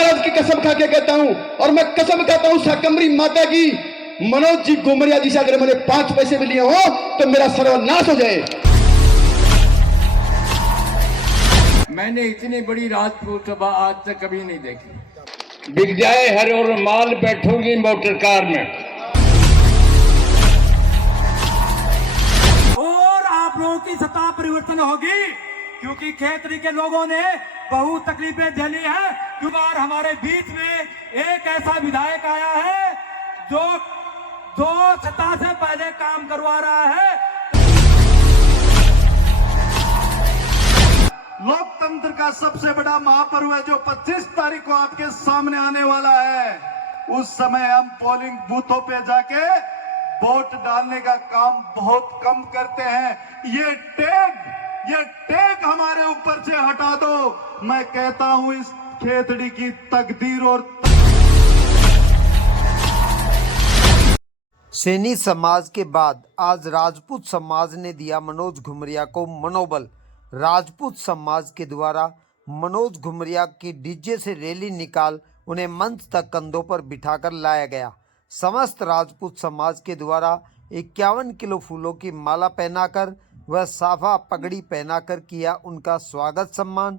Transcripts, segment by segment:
महाराज की कसम खा के कहता हूं, और मैं कसम खाता हूं शाकंभरी माता की, मनोज जी घुमरिया जी से अगर मैंने 5 पैसे भी लिए हो तो मेरा सर्वनाश हो जाए। मैंने इतनी बड़ी राजपूत सभा आज तक कभी नहीं देखी। बिक जाए हर और माल, बैठूंगी मोटर कार में। और आप लोगों की सत्ता परिवर्तन होगी, क्योंकि खेतरी के लोगों ने बहुत तकलीफें झेली है। क्योंकि हमारे बीच में एक ऐसा विधायक आया है जो 2 सत्ता से पहले काम करवा रहा है। लोकतंत्र का सबसे बड़ा महापर्व है जो 25 तारीख को आपके सामने आने वाला है। उस समय हम पोलिंग बूथों पे जाके वोट डालने का काम बहुत कम करते हैं। ये टैग हमारे ऊपर से हटा दो। मैं कहता हूं इस खेतड़ी की तकदीर और सैनी समाज के बाद आज राजपूत समाज ने दिया मनोज घुमरिया को मनोबल। राजपूत समाज के द्वारा मनोज घुमरिया की डीजे से रैली निकाल उन्हें मंच तक कंधों पर बिठाकर लाया गया। समस्त राजपूत समाज के द्वारा 51 किलो फूलों की माला पहनाकर व साफा पगड़ी पहनाकर किया उनका स्वागत सम्मान।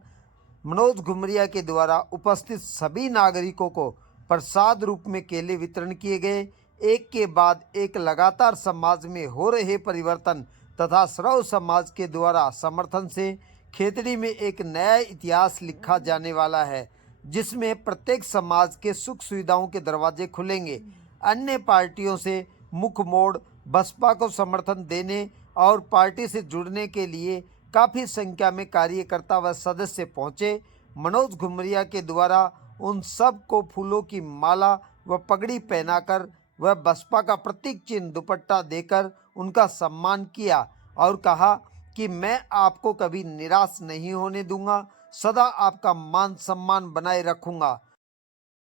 मनोज घुमरिया के द्वारा उपस्थित सभी नागरिकों को प्रसाद रूप में केले वितरण किए गए। एक के बाद एक लगातार समाज में हो रहे परिवर्तन तथा श्रव समाज के द्वारा समर्थन से खेतड़ी में एक नया इतिहास लिखा जाने वाला है, जिसमें प्रत्येक समाज के सुख सुविधाओं के दरवाजे खुलेंगे। अन्य पार्टियों से मुख मोड़ बसपा को समर्थन देने और पार्टी से जुड़ने के लिए काफ़ी संख्या में कार्यकर्ता व सदस्य पहुंचे। मनोज घुमरिया के द्वारा उन सब को फूलों की माला व पगड़ी पहनाकर वह बसपा का प्रतीक चिन्ह दुपट्टा देकर उनका सम्मान किया और कहा कि मैं आपको कभी निराश नहीं होने दूंगा, सदा आपका मान सम्मान बनाए रखूंगा।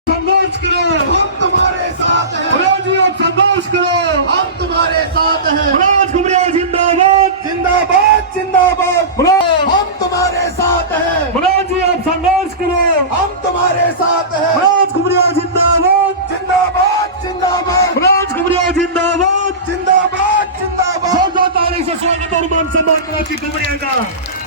संघर्ष करो, हम तुम्हारे साथ हैं। मनोज जी आप संघर्ष करो, हम तुम्हारे साथ हैं। मनोज घुमरिया जिंदाबाद जिंदाबाद जिंदाबाद। हम तुम्हारे साथ हैं। मनोज जी आप संघर्ष करो, हम तुम्हारे साथ हैं। मनोज घुमरिया जिंदाबाद जिंदाबाद जिंदाबाद। मनोज घुमरिया जिंदाबाद जिंदाबाद जिंदाबाद। जोरदार ताली से स्वागत और मान सम्मान मनोज घुमरिया का।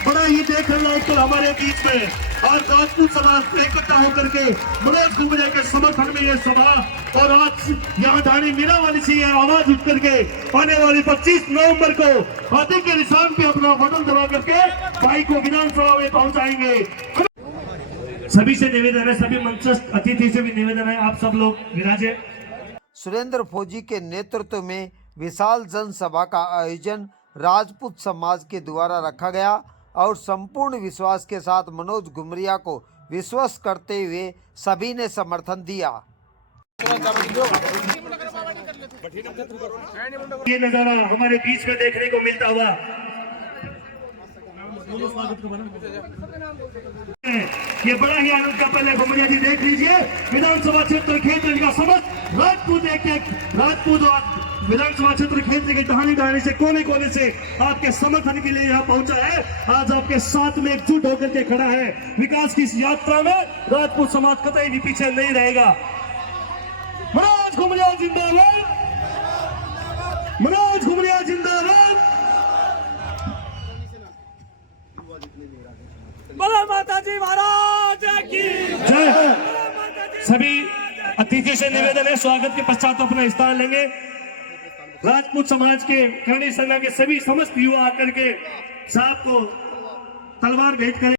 बड़ा ही देख रहे हो हमारे बीच में आज राजपूत समाज इकट्ठा होकर के मनोज घुमरिया के समर्थन में ये सभा, और आज यहाँ ढाणी मीरा वाली से ये आवाज उठ करके आने वाली 25 नवंबर को हाथी के निशान पे अपना बटन दबा करके भाई को विधानसभा में पहुंचाएंगे। सभी से निवेदन है, सभी मंचस्थ अतिथि से भी निवेदन है, आप सब लोग विराजे। सुरेंद्र फौजी के नेतृत्व में विशाल जनसभा का आयोजन राजपूत समाज के द्वारा रखा गया और संपूर्ण विश्वास के साथ मनोज घुमरिया को विश्वास करते हुए सभी ने समर्थन दिया। ये नजारा हमारे बीच में देखने को मिलता हुआ ये बड़ा ही आनंद का पल है। घुमरिया जी देख लीजिए विधानसभा क्षेत्र खेतरी का समस्त राजपूत राजपूत विधानसभा क्षेत्र खेतरी के ढाणी से कोने कोने से आपके समर्थन के लिए यहाँ पहुंचा है। आज आपके साथ में एकजुट होकर के खड़ा है। विकास की इस यात्रा में राजपूत समाज कतई भी पीछे नहीं रहेगा। मनोज घुमरिया जिंदाबाद, मनोज घुमरिया जिंदाबाद। बोलो माता जी महाराज की जय। सभी अतिथि से निवेदन है, स्वागत के पश्चात अपना स्थान लेंगे। राजपूत समाज के करणी संघ के सभी समस्त युवा आकर के साहब को तलवार भेंट करें।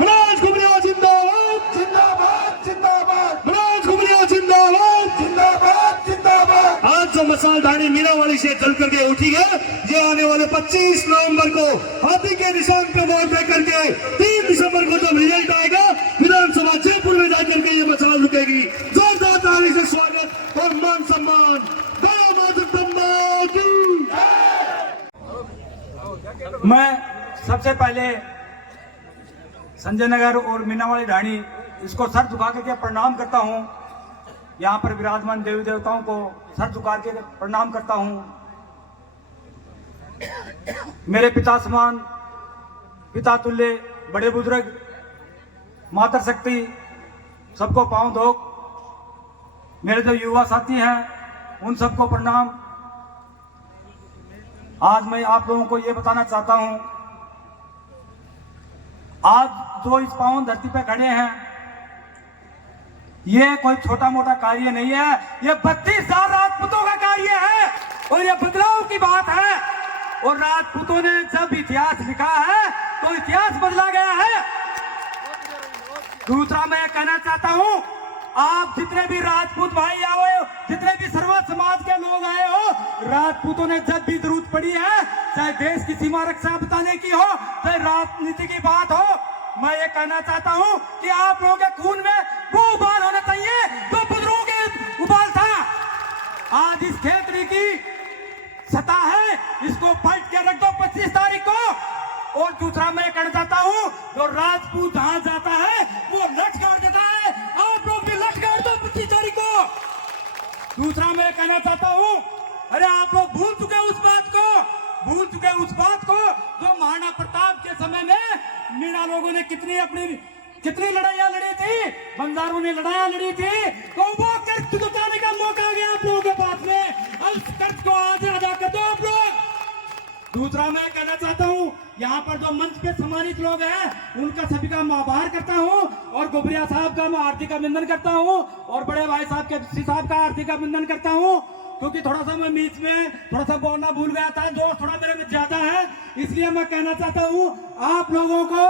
मनोज घुमरिया जिंदाबाद जिंदाबाद जिंदाबाद। मनोज घुमरिया जिंदाबाद जिंदाबाद जिंदाबाद। आज जो मसाल ढाणी मीरा वाली से चल करके उठी है, ये आने वाले 25 नवंबर को हाथी के निशान पे वोट दे करके 3 दिसंबर को जब रिजल्ट आएगा विधानसभा जयपुर में जाकर के ये मसाल रुकेगी। जोरदार ताली से स्वागत और मान सम्मान। मैं सबसे पहले संजय नगर और मीनावाली ढाणी इसको सर झुका के प्रणाम करता हूं। यहाँ पर विराजमान देवी देवताओं को सर झुका के प्रणाम करता हूं। मेरे पिता समान, पिता तुल्य, बड़े बुजुर्ग, मातर शक्ति सबको पांव धो, मेरे जो युवा साथी हैं उन सबको प्रणाम। आज मैं आप लोगों को ये बताना चाहता हूं, आज जो इस पावन धरती पे खड़े हैं, ये कोई छोटा मोटा कार्य नहीं है, ये 32,000 राजपूतों का कार्य है और ये बदलाव की बात है। और राजपूतों ने जब इतिहास लिखा है तो इतिहास बदला गया है। दूसरा मैं कहना चाहता हूं, आप जितने भी राजपूत भाई आए हो, जितने भी सर्व समाज के लोग आए हो, राजपूतों ने जब भी जरूरत पड़ी है, चाहे देश की सीमा रक्षा बताने की हो, चाहे राजनीति की बात हो, मैं ये कहना चाहता हूं कि आप लोगों के खून में वो उबाल होना चाहिए तो बुजुर्गों के उबाल था। आज इस खेतरी की सतह है, इसको पलट के रख दो 25 तारीख को। और दूसरा मैं कहना चाहता हूं, जो राजपूत जहां जाता है वो लठ गाड़ देता है, आप लोग भी लठ गाड़ दो 25 तारीख को। दूसरा मैं कहना चाहता हूं, अरे आप लोग भूल चुके उस बात को जो महाराणा प्रताप के समय में मीणा लोगों ने कितनी लड़ाइयां लड़ी थी, बंजारों ने लड़ाइयां लड़ी थी, तो वो कर्ज चुकाने का मौका आ गया आप लोगों के पास में। अब उस कर्ज को आज अदा कर दो आप लोग। दूसरा मैं कहना चाहता हूं, यहाँ पर जो मंच पे सम्मानित लोग हैं उनका सभी का मैं आभार करता हूं और गोबरिया साहब का मैं हार्दिक अभिनंदन करता हूं और बड़े भाई साहब के साहब का हार्दिक अभिनंदन करता हूं, क्योंकि थोड़ा सा मैं बीच में थोड़ा सा बोलना भूल गया था, जो थोड़ा मेरे में ज्यादा है, इसलिए मैं कहना चाहता हूं आप लोगों को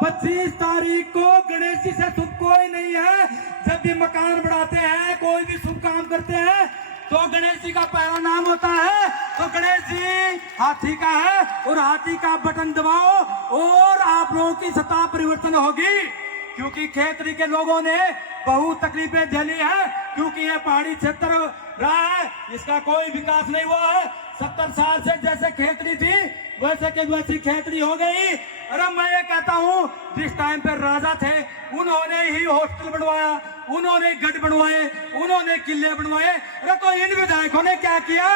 25 तारीख को गणेश जी से शुभ कोई नहीं है। जब भी मकान बढ़ाते हैं, कोई भी शुभ काम करते हैं तो गणेश जी का पहला नाम होता है, तो गणेश जी हाथी का है और हाथी का बटन दबाओ और आप लोगों की सत्ता परिवर्तन होगी। क्योंकि खेतरी के लोगों ने बहुत तकलीफें झेली है, क्योंकि ये पहाड़ी क्षेत्र रहा है, इसका कोई विकास नहीं हुआ है। 70 साल से जैसे खेतरी थी वैसे के वैसी खेतरी हो गई। अरे मैं ये कहता हूँ, जिस टाइम पे राजा थे उन्होंने ही हॉस्टल बनवाया, उन्होंने गढ़ बनवाए, उन्होंने किले बनवाए। अरे तो इन विधायकों ने क्या किया?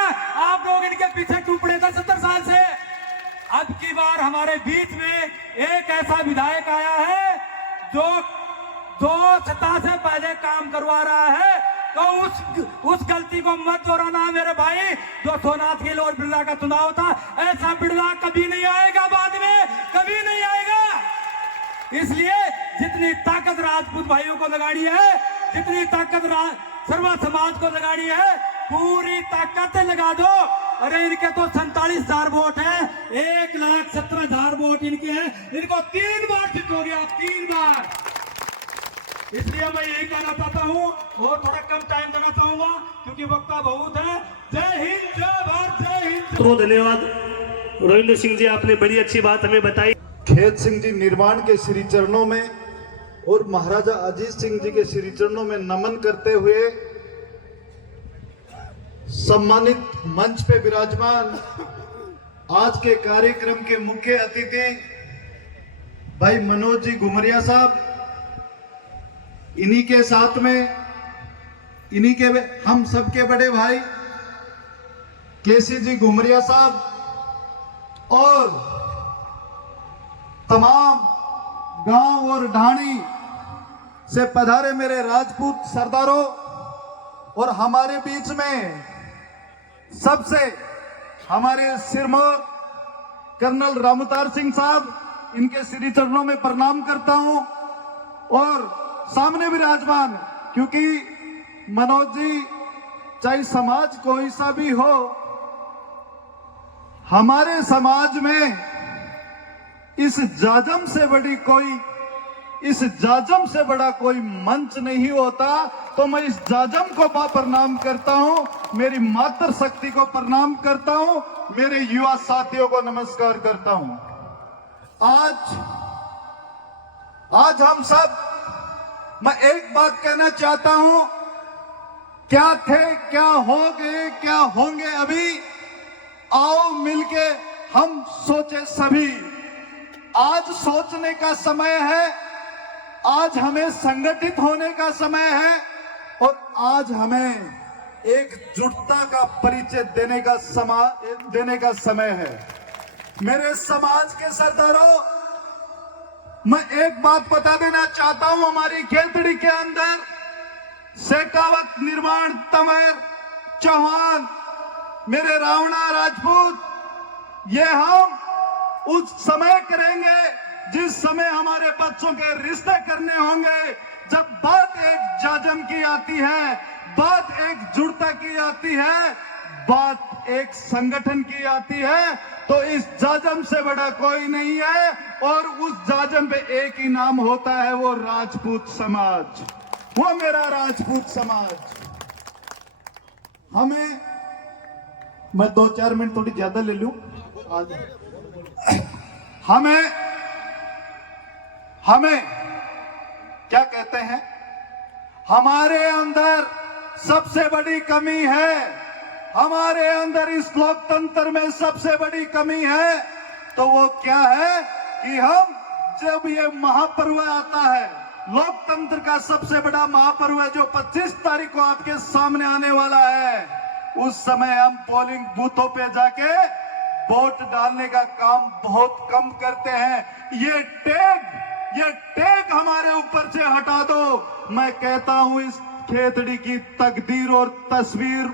आप लोग इनके पीछे क्यों पड़े थे 70 साल से? अब की बार हमारे बीच में एक ऐसा विधायक आया है जो सत्ता से पहले काम करवा रहा है, तो उस गलती को मत दोहराना मेरे भाई। जो सोमनाथ गिल और बिरला का चुनाव था, ऐसा बिरला कभी नहीं आएगा, बाद में कभी नहीं आएगा। इसलिए जितनी ताकत राजपूत भाइयों को लगानी है, जितनी ताकत सर्व समाज को लगानी है, पूरी ताकत लगा दो। अरे इनके तो 47,000 वोट है, 1,17,000 वोट इनके हैं, इनको 3 बार जीतोगे आप, 3 बार। इसलिए मैं यही कहना चाहता हूँ और थोड़ा कम टाइम देना चाहूंगा क्योंकि वक्त बहुत है। जय हिंद, जय भारत, जय हिंद। तो धन्यवाद रोहिंदर सिंह जी, आपने बड़ी अच्छी बात हमें बताई। खेत सिंह जी निर्माण के श्री चरणों में और महाराजा अजीत सिंह जी के श्री चरणों में नमन करते हुए सम्मानित मंच पे विराजमान आज के कार्यक्रम के मुख्य अतिथि भाई मनोज जी घुमरिया साहब, इन्हीं के साथ में इन्हीं के हम सबके बड़े भाई केसी जी घुमरिया साहब और तमाम गांव और ढाणी से पधारे मेरे राजपूत सरदारों और हमारे बीच में सबसे हमारे सिरमौर कर्नल रामतार सिंह साहब, इनके श्री चरणों में प्रणाम करता हूं और सामने विराजमान, क्योंकि मनोज जी चाहे समाज कोई सा भी हो, हमारे समाज में इस जाजम से बड़ा कोई मंच नहीं होता। तो मैं इस जाजम को प्रणाम करता हूं, मेरी मातृ शक्ति को प्रणाम करता हूं, मेरे युवा साथियों को नमस्कार करता हूं। आज हम सब, मैं एक बात कहना चाहता हूं, क्या थे, क्या हो गए, क्या होंगे अभी, आओ मिलके हम सोचे सभी। आज सोचने का समय है, आज हमें संगठित होने का समय है और आज हमें एकजुटता का परिचय देने का समय है। मेरे समाज के सरदारों, मैं एक बात बता देना चाहता हूं, हमारी खेतड़ी के अंदर शेखावत, निर्माण, तंवर, चौहान, मेरे रावणा, राजपूत, ये हम उस समय करेंगे जिस समय हमारे बच्चों के रिश्ते करने होंगे। जब बात एक जाजम की आती है, बात एक जुड़ता की आती है, बात एक संगठन की आती है, तो इस जाजम से बड़ा कोई नहीं है। और उस जाजम पे एक ही नाम होता है, वो राजपूत समाज, वो मेरा राजपूत समाज। हमें, मैं 2-4 मिनट थोड़ी ज्यादा ले लूं, हमें क्या कहते हैं, हमारे अंदर सबसे बड़ी कमी है, हमारे अंदर इस लोकतंत्र में सबसे बड़ी कमी है, तो वो क्या है कि हम जब ये महापर्व आता है, लोकतंत्र का सबसे बड़ा महापर्व है जो 25 तारीख को आपके सामने आने वाला है, उस समय हम पोलिंग बूथों पे जाके वोट डालने का काम बहुत कम करते हैं। ये टैग हमारे ऊपर से हटा दो। मैं कहता हूं इस खेतड़ी की तकदीर और तस्वीर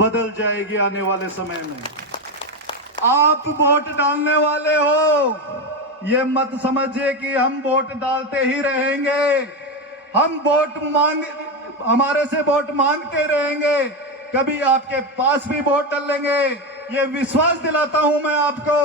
बदल जाएगी आने वाले समय में। आप वोट डालने वाले हो, ये मत समझिए कि हम वोट डालते ही रहेंगे, हम हमारे से वोट मांगते रहेंगे, कभी आपके पास भी वोट डालेंगे, ये विश्वास दिलाता हूं मैं आपको।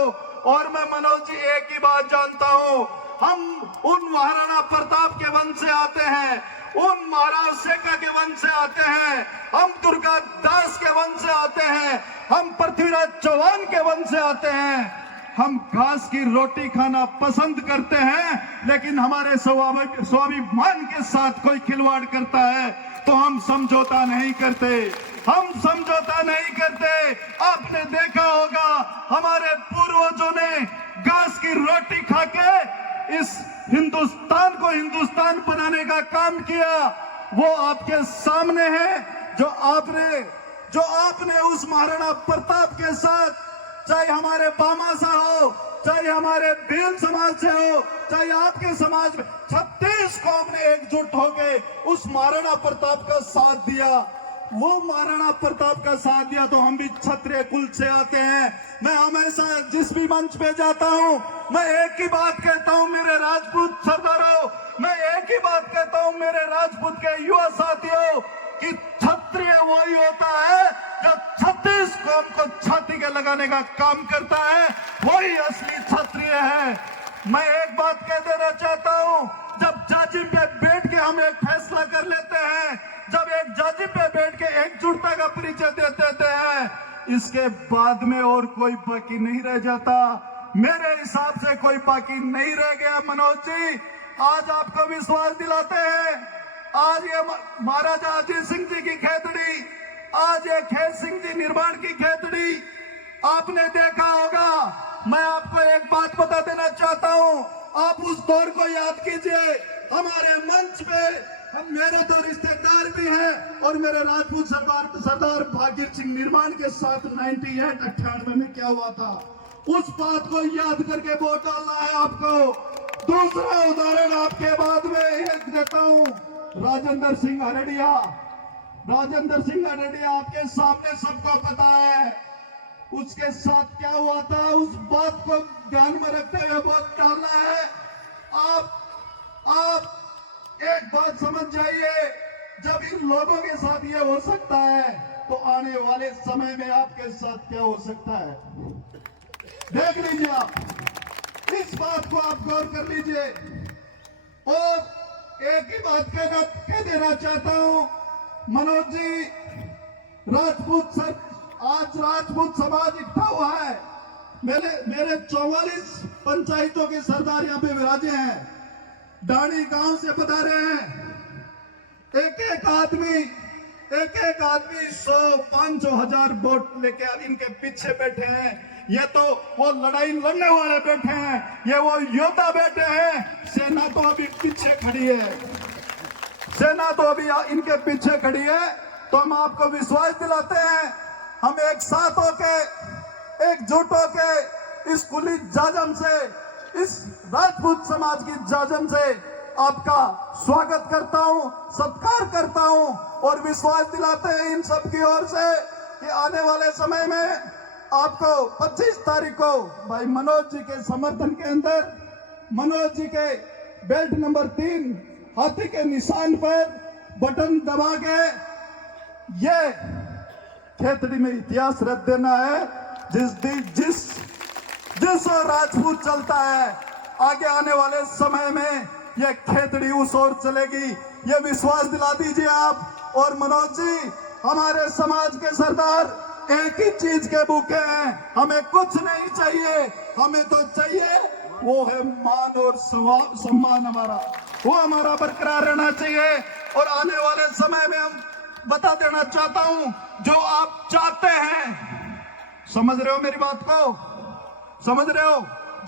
और मैं मनोज जी एक ही बात जानता हूं, हम उन महाराणा प्रताप के वंश से आते हैं, उन महाराज शेखा के वंश से आते हैं, हम दुर्गा दास के वंश से आते हैं, हम पृथ्वीराज चौहान के वंश से आते हैं। हम घास की रोटी खाना पसंद करते हैं, लेकिन हमारे स्वाभिमान के साथ कोई खिलवाड़ करता है तो हम समझौता नहीं करते, हम समझौता नहीं करते। आपने देखा होगा हमारे पूर्वजों ने घास की रोटी खा के इस हिंदुस्तान को हिंदुस्तान बनाने का काम किया, वो आपके सामने है। जो आपने उस महाराणा प्रताप के साथ, चाहे हमारे बामासा हो, चाहे हमारे भील समाज से हो, चाहे आपके समाज में 36 कौम ने एकजुट होकर उस महाराणा प्रताप का साथ दिया, वो महाराणा प्रताप का साथ दिया, तो हम भी क्षत्रिय कुल से आते हैं। मैं हमेशा जिस भी मंच पे जाता हूं, मैं एक ही बात कहता हूं मेरे राजपूत सरदारों, मैं एक ही बात कहता हूं मेरे राजपूत के युवा साथियों, कि क्षत्रिय वही होता है जो 36 कौम को छाती के लगाने का काम करता है, वही असली क्षत्रिय है। मैं एक बात कह देना चाहता हूं, जब जाजिम पे बैठ के हम एक फैसला कर लेते हैं, जब एक जाजिम पे बैठ के एकजुटता का परिचय दे देते हैं, इसके बाद में और कोई बाकी नहीं रह जाता। मेरे हिसाब से कोई बाकी नहीं रह गया। मनोज जी, आज आपको विश्वास दिलाते हैं, आज ये महाराजा अजीत सिंह जी की खेतड़ी, आज ये खेत सिंह जी निर्माण की खेतड़ी आपने देखा होगा। मैं आपको एक बात बता देना चाहता हूं, आप उस दौर को याद कीजिए। हमारे मंच पे मेरे तो रिश्तेदार भी हैं, और मेरे राजपूत सरदार भागीर सिंह निर्माण के साथ 98 में क्या हुआ था, उस बात को याद करके वोट डालना है आपको। दूसरा उदाहरण आपके बाद में एक देता हूं, राजेंद्र सिंह अरडिया आपके सामने सबको पता है उसके साथ क्या हुआ था, उस बात को ध्यान में रखते हुए वोट डालना है। आप एक बात समझ जाइए, जब इन लोगों के साथ ये हो सकता है, तो आने वाले समय में आपके साथ क्या हो सकता है, देख लीजिए आप। इस बात को आप गौर कर लीजिए। और एक ही बात कह देना चाहता हूं, मनोज जी, आज राजपूत समाज इकट्ठा हुआ है। मेरे 44 पंचायतों के सरदार यहाँ पे विराजे हैं, डाणी गांव से पधारे हैं। एक एक आदमी 100, 500, 1000 वोट लेके इनके पीछे बैठे हैं। ये तो वो लड़ाई लड़ने वाले बैठे हैं, ये वो योद्धा बैठे हैं। सेना तो अभी पीछे खड़ी है, सेना तो अभी इनके पीछे खड़ी है। तो हम आपको विश्वास दिलाते हैं, हम एक साथ होके, एकजुट होके इस कुली जाजम से इस राजपूत समाज की जाजम से आपका स्वागत करता हूं, सत्कार करता हूं और विश्वास दिलाते हैं इन सब की ओर से कि आने वाले समय में आपको 25 तारीख को भाई मनोज जी के समर्थन के अंदर मनोज जी के बेल्ट नंबर 3 हाथी के निशान पर बटन दबा के ये खेतड़ी में इतिहास रच देना है। जिस राजपूत चलता है आगे आने वाले समय में ये खेतड़ी उस ओर चलेगी, ये विश्वास दिला दीजिए आप। और मनोज जी, हमारे समाज के सरदार एक ही चीज के भूखे हैं, हमें कुछ नहीं चाहिए, हमें तो चाहिए वो है मान और सम्मान, वो हमारा बरकरार रहना चाहिए। और आने वाले समय में हम बता देना चाहता हूं, जो आप चाहते हैं, समझ रहे हो मेरी बात को, समझ रहे हो,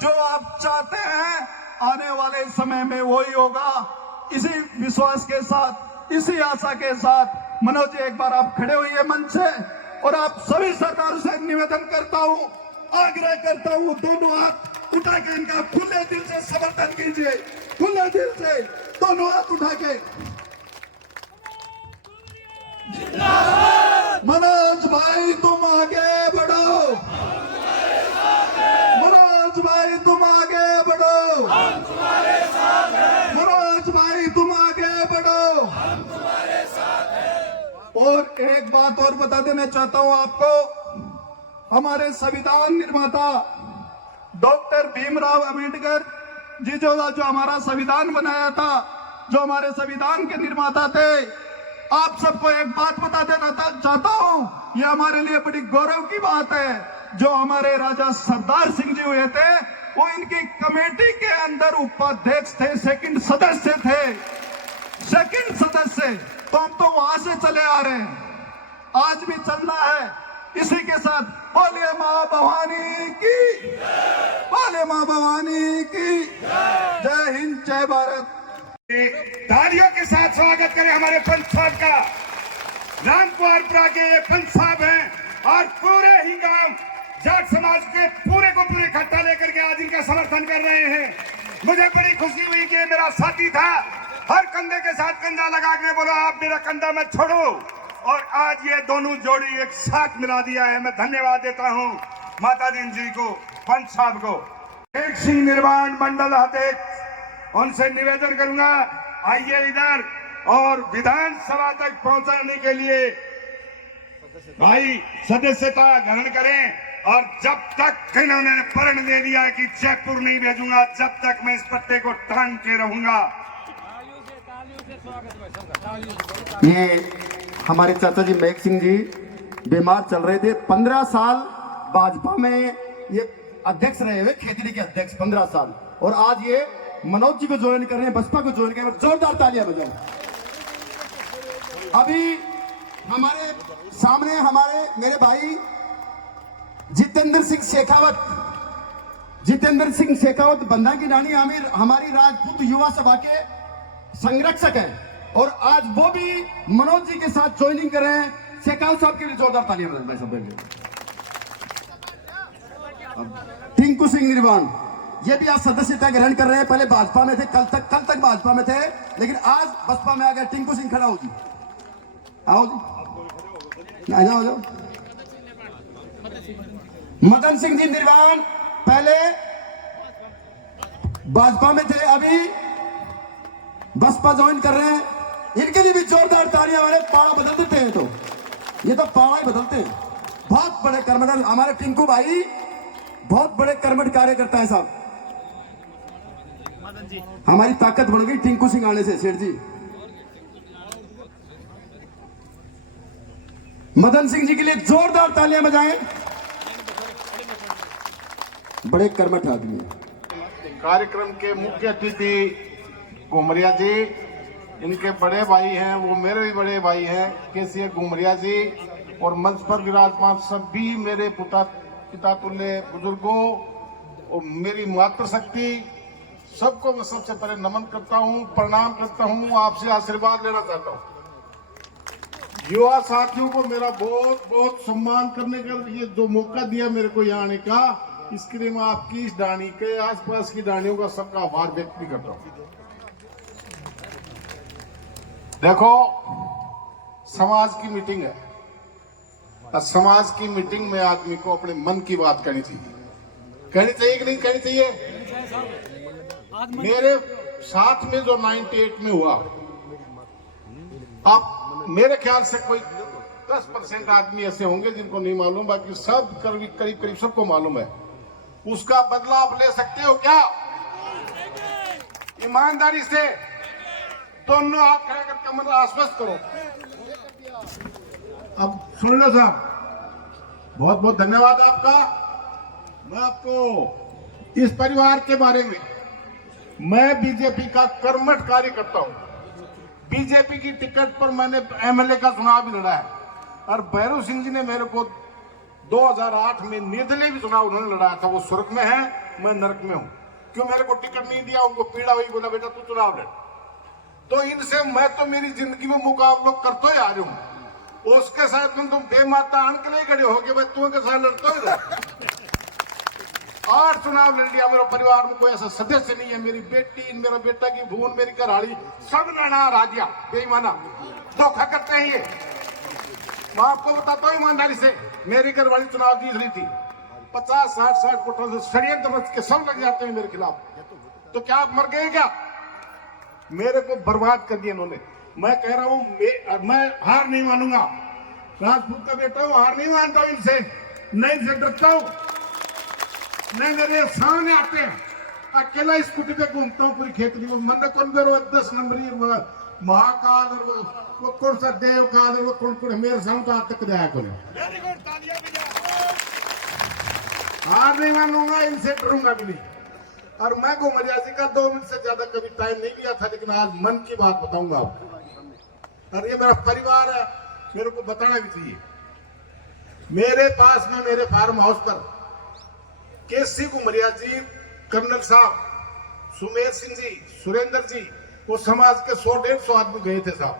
जो आप चाहते हैं आने वाले समय में वही होगा। इसी विश्वास के साथ, इसी आशा के साथ मनोज जी एक बार आप खड़े हुए मंच से और आप सभी सरकारों से निवेदन करता हूं, आग्रह करता हूं, दोनों हाथ उठा के इनका खुले दिल से समर्थन कीजिए, खुले दिल से दोनों हाथ उठा के। मनोज भाई तुम आगे बढ़ो, मनोज भाई तुम आगे बढ़ो, मनोज भाई तुम आगे बढ़ो। और एक बात और बता देना चाहता हूं आपको, हमारे संविधान निर्माता डॉक्टर भीमराव अंबेडकर जी जो हमारा संविधान बनाया था, जो हमारे संविधान के निर्माता थे, आप सबको एक बात बता देना चाहता हूं, यह हमारे लिए बड़ी गौरव की बात है। जो हमारे राजा सरदार सिंह जी हुए थे, वो इनकी कमेटी के अंदर उपाध्यक्ष थे, सेकंड सदस्य थे, सेकंड सदस्य। तो हम तो वहां से चले आ रहे हैं, आज भी चलना है। इसी के साथ बोले मां भवानी की, बोले मां भवानी की जय हिंद, जय भारत। तालियों के साथ स्वागत करें हमारे पंच साहब का। रामकुआरपुरा के ये पंच साहब हैं और पूरे ही गांव जाट समाज के पूरे को पूरे इकट्ठा लेकर के आज इनका समर्थन कर रहे हैं। मुझे बड़ी खुशी हुई कि मेरा साथी था, हर कंधे के साथ कंधा लगा के बोला आप मेरा कंधा मत छोड़ो, और आज ये दोनों जोड़ी एक साथ मिला दिया है। मैं धन्यवाद देता हूँ माता जी को, पंच साहब को। एक सिंह निर्माण मंडल अध्यक्ष, उनसे निवेदन करूंगा आइए इधर और विधानसभा तक पहुंचाने के लिए भाई सदस्यता ग्रहण करें। और जब तक इन्होंने प्रण दे दिया है कि जयपुर नहीं भेजूंगा, जब तक मैं इस पट्टे को टांग के रहूंगा। ये हमारे चाचा जी मेघ सिंह जी बीमार चल रहे थे, 15 साल भाजपा में ये अध्यक्ष रहे हुए, खेतड़ी के अध्यक्ष 15 साल, और आज ये मनोज जी को ज्वाइन कर रहे हैं, बसपा को ज्वाइन कर रहे हैं। जोरदार तालियां बजाओ। अभी हमारे सामने हमारे मेरे भाई जितेंद्र सिंह शेखावत बंदा की रानी आमिर हमारी राजपूत युवा सभा के संरक्षक हैं, और आज वो भी मनोज जी के साथ ज्वाइनिंग कर रहे हैं। शेखावत साहब के लिए जोरदार तालियां बजाएं सब। टिंकू सिंह निर्वाण, ये भी आज सदस्यता ग्रहण कर रहे हैं। पहले भाजपा में थे, कल तक भाजपा में थे, लेकिन आज बसपा में आ गए। टिंकू सिंह खड़ा हो जी, आओ जी, आ जाओ। मदन सिंह जी निर्वाण पहले भाजपा में थे, अभी बसपा ज्वाइन कर रहे हैं। इनके लिए भी जोरदार तालियां। हमारे पाड़ा बदल देते हैं, तो ये तो पाड़ा ही बदलते हैं। बहुत बड़े कर्मठ हमारे टिंकू भाई, बहुत बड़े कर्मठ कार्य करता है साहब। हमारी ताकत बढ़ गई टिंकू सिंह आने से। सेठ जी मदन सिंह जी के लिए जोरदार तालियां बजाएं, बड़े कर्मठ आदमी। कार्यक्रम के मुख्य अतिथि घुमरिया जी, इनके बड़े भाई हैं, वो मेरे भी बड़े भाई हैं, केसी घुमरिया जी, और मंच पर विराजमान सभी मेरे पिता तुल्य बुजुर्गों और मेरी मातृशक्ति, सबको मैं सबसे पहले नमन करता हूं, प्रणाम करता हूं, आपसे आशीर्वाद लेना चाहता हूं। युवा साथियों को मेरा बहुत बहुत सम्मान करने का ये जो मौका दिया मेरे को यहाँ आने का, इसके लिए मैं आपकी इस डाणी के आसपास की डाणियों का सबका आभार व्यक्त भी करता हूं। देखो, समाज की मीटिंग है और समाज की मीटिंग में आदमी को अपने मन की बात कहनी चाहिए कि नहीं कहनी चाहिए? मेरे साथ में जो 98 में हुआ, अब मेरे ख्याल से कोई 10% आदमी ऐसे होंगे जिनको नहीं मालूम, बाकी सब करीब करीब सबको मालूम है। उसका बदला आप ले सकते हो क्या? ईमानदारी से दोनों हाथ खड़े करके मन आश्वस्त करो। अब सुन लो साहब, बहुत बहुत धन्यवाद आपका। मैं आपको इस परिवार के बारे में, मैं बीजेपी का कर्मठ कार्यकर्ता हूं। बीजेपी की टिकट पर मैंने एमएलए का चुनाव भी लड़ा है और भैरव सिंह जी ने मेरे को 2008 में निर्दलीय भी चुनाव उन्होंने लड़ाया था। वो स्वर्ग में है, मैं नरक में हूं। क्यों मेरे को टिकट नहीं दिया? उनको पीड़ा हुई, बोला बेटा तू चुनाव लड़। तो इनसे मैं तो मेरी जिंदगी में मुकाबला करता ही आ रहा हूं। उसके साथ में तुम बेमाता अनक नहीं खड़े हो गए, भाई तुम के साथ लड़ते हो। 8 चुनाव लड़ लिया। मेरे परिवार में कोई ऐसा सदस्य नहीं है। मेरी बेटी, मेरा बेटा की भून, मेरी घरवाली, सब लड़ा रहा दिया। बेईमाना धोखा करते हैं ये। मैं आपको बताता हूँ ईमानदारी से, मेरी घरवाली चुनाव जीत रही थी, 50-60 वोटों से षड्यंत्र रच के सब लग जाते हैं मेरे खिलाफ। तो क्या आप मर गए क्या? मेरे को बर्बाद कर दिया इन्होंने। मैं कह रहा हूं, मैं हार नहीं मानूंगा। राजपूत का बेटा हूं, हार नहीं मानता हूं इनसे, नहीं इनसे डरता हूं। नहीं, मेरे सामने आते हैं, अकेला स्कूटी पे घूमता हूं पूरी खेतरी में। मन कौन बेरो 10 नंबरी महाकाल वो कौन सा देव का वो कौन मेरे सामने तो आज तक दया करो। हार नहीं मानूंगा, इनसे डरूंगा भी नहीं। और मैं घुमरिया जी का 2 मिनट से ज्यादा कभी टाइम नहीं लिया था, लेकिन आज मन की बात बताऊंगा आपको। और ये मेरा परिवार है, मेरे को बताना भी चाहिए। मेरे पास में, मेरे फार्म हाउस पर केसी घुमरिया जी, कर्नल साहब, सुमेर सिंह जी, सुरेंद्र जी, वो समाज के 100-150 आदमी गए थे साहब।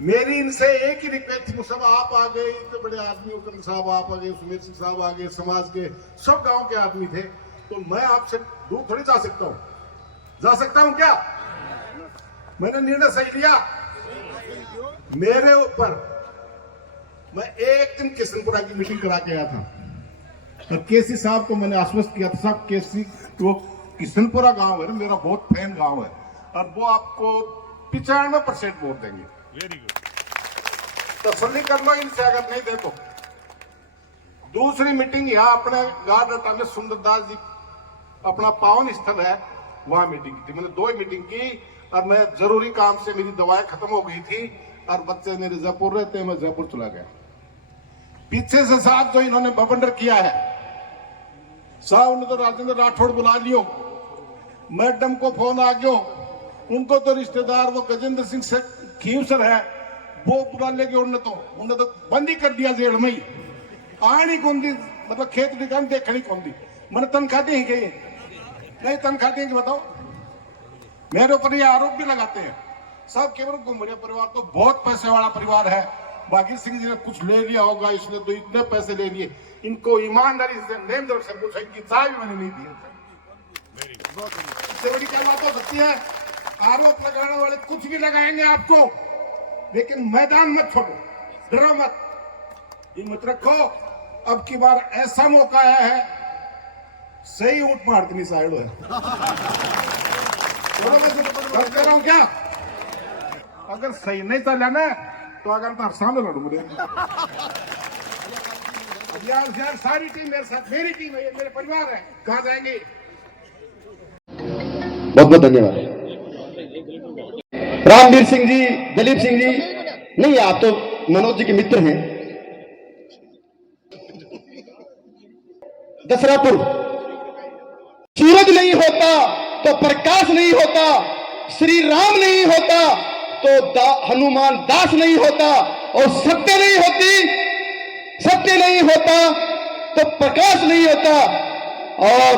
मेरी इनसे एक ही रिक्वेस्ट थी, सब आप आ गए, इतने बड़े आदमी, कर्नल साहब आप आ गए, सुमेर सिंह साहब आ गए, समाज के सब गांव के आदमी थे, तो मैं आपसे दूर थोड़ी जा सकता हूं। जा सकता हूं क्या? मैंने निर्णय सही लिया। मेरे ऊपर मैं एक दिन किशनपुरा की मीटिंग करा के आया था और केसी साहब को मैंने आश्वस्त किया था, साहब केसी वो किशनपुरा गांव है ना, मेरा बहुत फैन गांव है और वो आपको 95% वोट देंगे। तसल्ली कर लो इनसे, अगर नहीं दे तो। दूसरी मीटिंग यहाँ अपने गाड़टा में सुंदरदास जी अपना पावन स्थल है, वहां मीटिंग की थी। मैंने 2 मीटिंग की और मैं जरूरी काम से, मेरी दवाएं खत्म हो गई थी और बच्चे मेरे जयपुर रहते, मैं जयपुर चला गया। पीछे से साहब जो इन्होंने बवंडर किया है साहब, उन्हें तो राजेंद्र राठौड़ बुला लियो, मैडम को फोन आ गयो, उनको तो रिश्तेदार वो गजेंद्र सिंह से खींवसर है, वो बुला लेके उन्हें तो बंद ही कर दिया जेल में ही। आनी कौन दी, मतलब खेत दुकान देखनी कौन दी। मैंने तनख्वाह दी गई नहीं, तनख्वाह देंगे बताओ। मेरे ऊपर ये आरोप भी लगाते हैं सब। केवल घुमरिया परिवार तो बहुत पैसे वाला परिवार है, बाकी सिंह जी ने कुछ ले लिया होगा इसलिए तो इतने पैसे ले लिए। इनको ईमानदारी से नेम दर से पूछा, इनकी चाय भी मैंने नहीं दी। इससे बड़ी क्या बात हो सकती है? आरोप लगाने वाले कुछ भी लगाएंगे आपको, लेकिन मैदान मत छोड़ो, डरो मत, हिम्मत रखो। अब की बार ऐसा मौका आया है, सही ऊंट मार के नहीं साइड है। कर रहा हूं क्या? अगर सही नहीं चला ना तो अगर मैं सामने लड़ूंगा। यार सारी टीम मेरे साथ, मेरी टीम है, मेरे परिवार है, कहां जाएंगे? बहुत बहुत धन्यवाद। रामवीर सिंह जी, दलीप सिंह जी, नहीं आप तो मनोज जी के मित्र हैं। दसरापुर, सूरज नहीं होता तो प्रकाश नहीं होता, श्री राम नहीं होता तो हनुमान दास नहीं होता, और सत्य नहीं होती, सत्य नहीं होता तो प्रकाश नहीं होता, और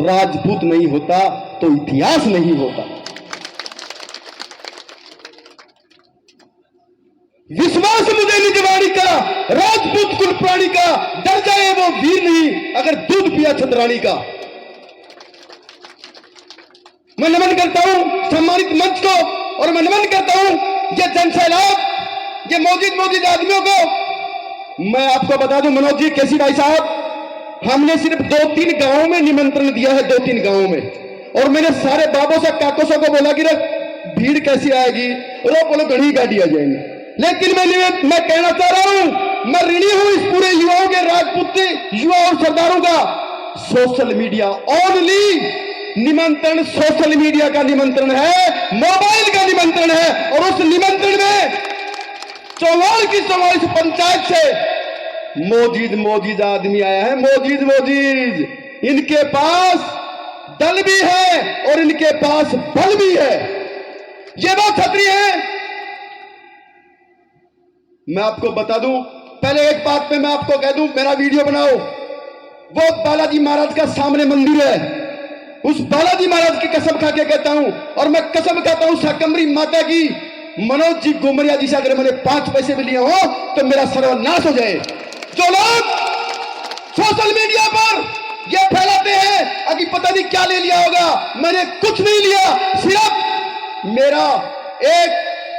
राजपूत नहीं होता तो इतिहास नहीं होता। विश्वास मुझे निजवाणी का, राजपूत कुल प्राणी का, डर जाए वो वीर नहीं अगर दूध पिया छतरानी का। मैं नमन करता हूं सम्मानित मंच को, और मैं नमन करता हूं ये जनसैलाब, ये मौजूद आदमियों को। मैं आपको बता दूं मनोज जी, केसी भाई साहब, हमने सिर्फ 2-3 गांवों में निमंत्रण दिया है, 2-3 गांवों में, और मैंने सारे बाबों से काकोसों को बोला कि भीड़ कैसी आएगी, रो बोलो घड़ी गाड़ी आ जाएंगी। लेकिन मैं कहना चाह रहा हूं, मैं ऋणी हूं इस पूरे युवाओं के, राजपूत युवा और सरदारों का। सोशल मीडिया ओनली निमंत्रण, सोशल मीडिया का निमंत्रण है, मोबाइल का निमंत्रण है, और उस निमंत्रण में 44 की 44 पंचायत से मौजूद आदमी आया है, मौजूद। इनके पास दल भी है और इनके पास बल भी है। ये वो क्षत्रिय है। मैं आपको बता दूं, पहले एक बात पे मैं आपको कह दूं, मेरा वीडियो बनाओ, वो बालाजी महाराज का सामने मंदिर है, उस बालाजी महाराज की कसम खा के कहता हूं, और मैं कसम खाता हूं शाकंभरी माता की, मनोज जी गुमरिया जी से अगर मैंने 5 पैसे भी लिए हो तो मेरा सर्वनाश हो जाए। जो लोग सोशल मीडिया पर यह फैलाते हैं कि पता नहीं क्या ले लिया होगा, मैंने कुछ नहीं लिया,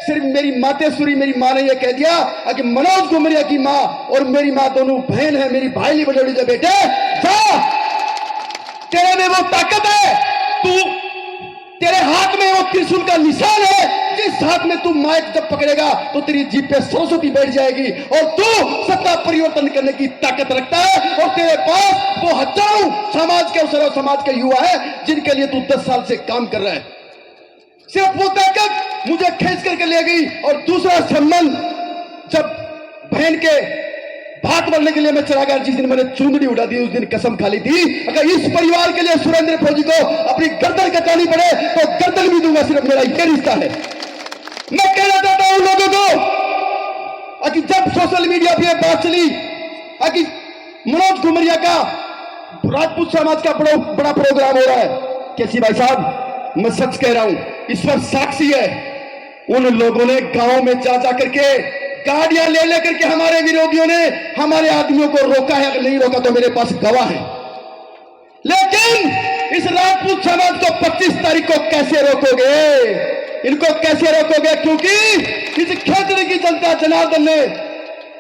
सिर्फ मेरी मातेश्वरी, मेरी मां ने यह कह दिया कि मनोज गुमरिया की मां और मेरी मां दोनों बहन है, मेरी भाई नहीं बड़ी जो बेटे, जा, तेरे में वो ताकत है, तेरे हाथ में वो त्रिशूल का निशान है, जिस हाथ में तू माइक जब पकड़ेगा तो तेरी जीभ पे सरस्वती बैठ जाएगी, और तू सत्ता परिवर्तन करने की ताकत रखता है, और तेरे पास वो हजारों समाज के और सर्व समाज के युवा है जिनके लिए तू 10 साल से काम कर रहा है। सिर्फ वो ताकत मुझे खींच करके ले गई। और दूसरा संबंध, जब बहन के भात बनने के लिए मैं चला गया, जिस दिन मैंने चुंदड़ी उड़ा दी, उस दिन कसम खा ली थी, अगर इस परिवार के लिए सुरेंद्र फौजी को अपनी गर्दन कटानी पड़े तो गर्दन भी दूंगा। सिर्फ मेरा ये रिश्ता है। मैं कहना चाहता हूं लोगों को कि जब सोशल मीडिया पे बात चली कि मनोज गुमरिया का राजपूत समाज का बड़ा प्रोग्राम हो रहा है, केसी भाई साहब, मैं सच कह रहा हूं, इस पर साक्षी है, उन लोगों ने गांव में जा करके गाड़ियां ले लेकर के हमारे विरोधियों ने हमारे आदमियों को रोका है। अगर नहीं रोका तो मेरे पास गवाह है। लेकिन इस राजपूत समाज को 25 तारीख को कैसे रोकोगे? इनको कैसे रोकोगे? क्योंकि इस क्षेत्र की जनता, जनार्दन ने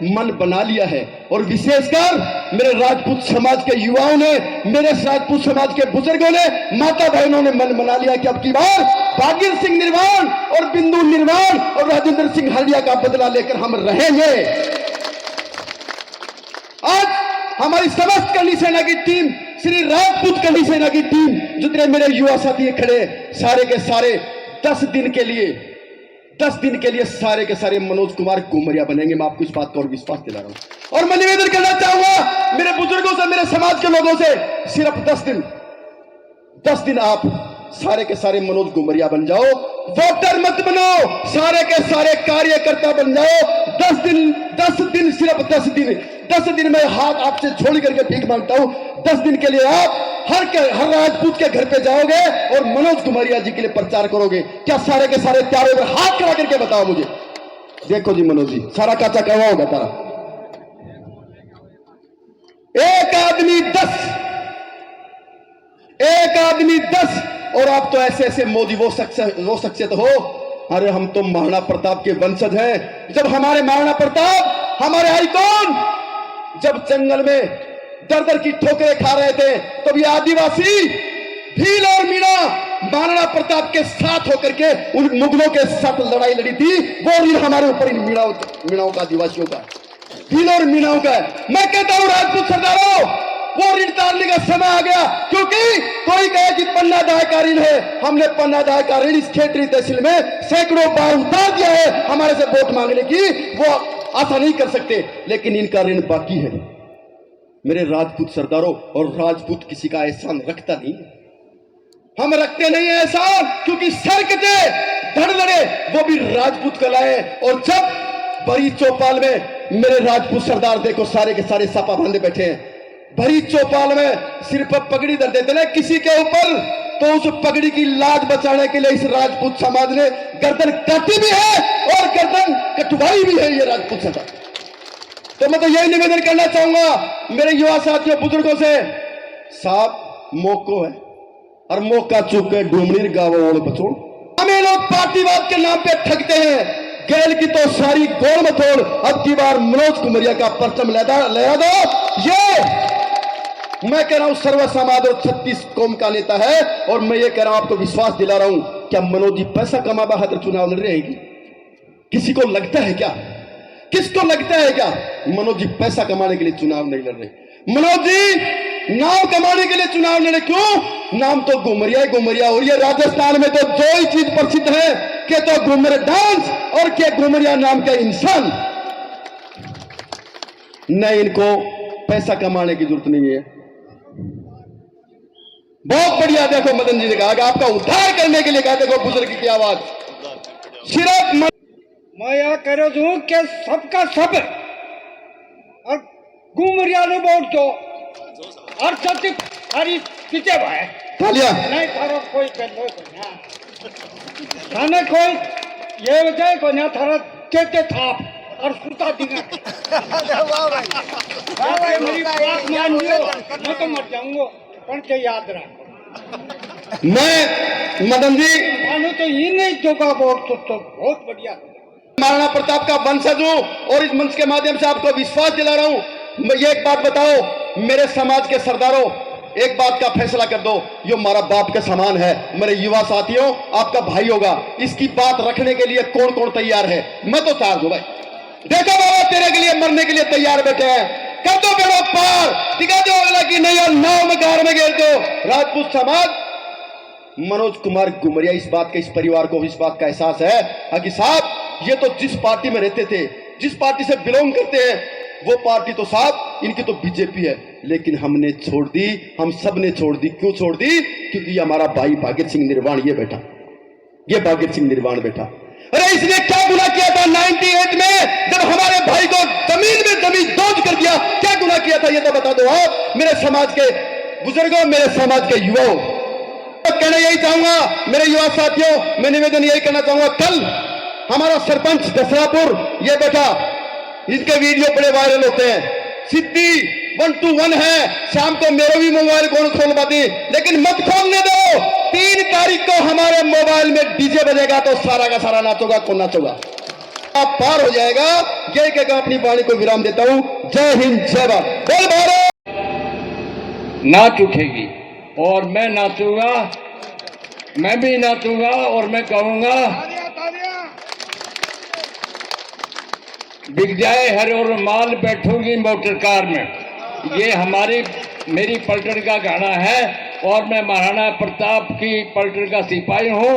मन बना लिया है, और विशेषकर मेरे राजपूत समाज के युवाओं ने, मेरे राजपूत समाज के बुजुर्गों ने, माता बहनों ने मन बना लिया कि अब की बार भागीर सिंह निर्वाण और बिंदु निर्वाण और राजेंद्र सिंह हल्दिया का बदला लेकर हम रहेंगे। आज हमारी समस्त करनी सेना की टीम, श्री राजपूत करनी सेना की टीम, जितने मेरे युवा साथी खड़े, सारे के सारे 10 दिन के लिए सारे के सारे मनोज कुमार गुमरिया बनेंगे। मैं आपको इस बात का और विश्वास दिला रहा हूं। और मैं निवेदन करना चाहूंगा मेरे बुजुर्गों से, मेरे समाज के लोगों से, सिर्फ 10 दिन आप सारे के सारे मनोज गुमरिया बन जाओ, वोटर मत बनो, सारे के सारे कार्यकर्ता बन जाओ। 10 दिन, सिर्फ 10 दिन मैं हाथ आपसे छोड़ करके भीख मांगता हूं। 10 दिन के लिए आप हर राजपूत के घर पे जाओगे और मनोज गुमरिया जी के लिए प्रचार करोगे। क्या सारे के सारे तैयार हो? हाथ खड़ा करके बताओ मुझे। देखो जी मनोज जी, सारा काचा कवा होगा तारा। एक आदमी 10, और आप तो ऐसे मोदी वो शख्सियत हो। अरे हम तो महाराणा प्रताप के वंशज हैं। जब हमारे महाराणा प्रताप, हमारे आइकॉन, जब जंगल में दर की ठोकरें खा रहे थे, तब ये आदिवासी भील और मीणा महाराणा प्रताप के साथ होकर के उन मुगलों के साथ लड़ाई लड़ी थी। वो ऋण हमारे ऊपर इन मीणाओं का, आदिवासियों का, भील और मीणाओं का। मैं कहता हूं राजपूत सरदारों, वो ऋण तारने का समय आ गया। क्योंकि कोई कहे कि पन्ना दाह का ऋण है, हमने पन्ना दाह का ऋण इस क्षेत्रीय तहसील में सैकड़ों बार उतार दिया है। हमारे से वोट मांगने की वो आशा नहीं कर सकते, लेकिन इनका ऋण बाकी है। मेरे राजपूत सरदारों, और राजपूत किसी का एहसान रखता नहीं, हम रखते नहीं है एहसान, क्योंकि सर कटे धड़ लड़े वो भी राजपूत कहलाए। और जब भरी चौपाल में मेरे राजपूत सरदार देखो, सारे के सारे सापा बांधे बैठे हैं। भरी चौपाल में सिर पर पगड़ी धर देते ना, किसी के ऊपर तो उस पगड़ी की लाज बचाने के लिए इस राजपूत समाज ने गर्दन काटी भी है और गर्दन कटवाई भी है ये राजपूत समाज। तो मैं तो यही निवेदन करना चाहूंगा मेरे युवा साथियों बुजुर्गों से, साहब मौको है और मौका चूक है ढूंढनी गाँव और बचोड़। हमें लोग पार्टीवाद के नाम पे ठगते हैं, गैल की तो सारी गोल मथोड़। अब की बार मनोज कुमरिया का परचम लहरा दो। ये मैं कह रहा हूं सर्व समाज और 36 कौम का नेता है और मैं ये कह रहा हूं आपको विश्वास दिला रहा हूं, क्या मनोज जी पैसा कमाबा खातिर चुनाव लड़ रहेगी? किसी को लगता है क्या? किसको लगता है क्या मनोज जी पैसा कमाने के लिए चुनाव नहीं लड़ रहे? मनोज जी नाम कमाने के लिए चुनाव लड़े। क्यों? नाम तो घुमरिया घुमरिया। और ये राजस्थान में तो दो ही चीज प्रसिद्ध है कि तो घुमर डांस और के घुमरिया नाम का इंसान। नहीं, इनको पैसा कमाने की जरूरत नहीं है। बहुत बढ़िया, देखो मदन जी ने कहा आपका उद्धार करने के लिए कहा, देखो बुजुर्ग की आवाज। सिर्फ मैं यह कह रहा हूं कि सबका सब और घुमरिया ने वोट दो और सत्य हरी पीछे भाई तालियां नहीं थारो कोई पहलो थाने कोई ये वजह को ना थारा केते थाप और सुता दिगा मेरी बात मान लियो, मैं तो मर जाऊंगा पण के याद रख। मैं मदन जी मानो तो ये नहीं जोगा वोट तो बहुत बढ़िया। महाराणा प्रताप का वंशज हूं और इस मंच के माध्यम से आपको विश्वास दिला रहा हूं। मैं ये एक बात बताओ मेरे समाज के सरदारों, एक बात का फैसला कर दो, ये हमारा बाप के समान है। मेरे युवा साथियों, आपका भाई होगा, इसकी बात रखने के लिए कौन कौन तैयार है? मैं तो तैयार हूं भाई। देखो बाबा तेरे के लिए मरने के लिए तैयार बैठे हैं, कर दो बेड़ो पार, दिखा दो अगला की नहीं और नाव में गार में घेर दो। राजपूत समाज मनोज कुमार घुमरिया इस बात का, इस परिवार को इस बात का एहसास है कि साहब ये तो जिस पार्टी में रहते थे, जिस पार्टी से बिलोंग करते हैं, वो पार्टी तो साहब इनकी तो बीजेपी है, लेकिन हमने छोड़ दी, हम सब ने छोड़ दी। क्यों छोड़ दी? क्योंकि हमारा भाई भागीरथ सिंह निर्वाण ये बैठा, ये भागीरथ सिंह निर्वाण बैठा। अरे इसने क्या गुनाह किया था 98 में जब हमारे भाई को जमीन में जमीन दौज कर दिया? क्या गुनाह किया था ये तो बता दो आप मेरे समाज के बुजुर्गों, मेरे समाज के युवाओं। तो कहना यही चाहूंगा मेरे युवा साथियों, मैं निवेदन यही करना चाहूंगा, कल हमारा सरपंच दसरापुर ये बैठा, इसके वीडियो बड़े वायरल होते हैं, सिद्धि 121 है, शाम को मेरे भी मोबाइल कौन खोलवा दी, लेकिन मत खोलने दो। 3 तारीख को हमारे मोबाइल में डीजे बजेगा तो सारा का सारा नाचोगा, कौन नाचोगा आप पार हो जाएगा। जय कहकर अपनी वाणी को विराम देता हूं। जय हिंद, जय भारत, बोल भारत। नाच उठेगी और मैं नाचूंगा, मैं भी नाचूंगा और मैं कहूंगा बिक जाए हर और माल बैठूंगी मोटर कार में। ये मेरी पलटन का गाना है और मैं महाराणा प्रताप की पलटन का सिपाही हूं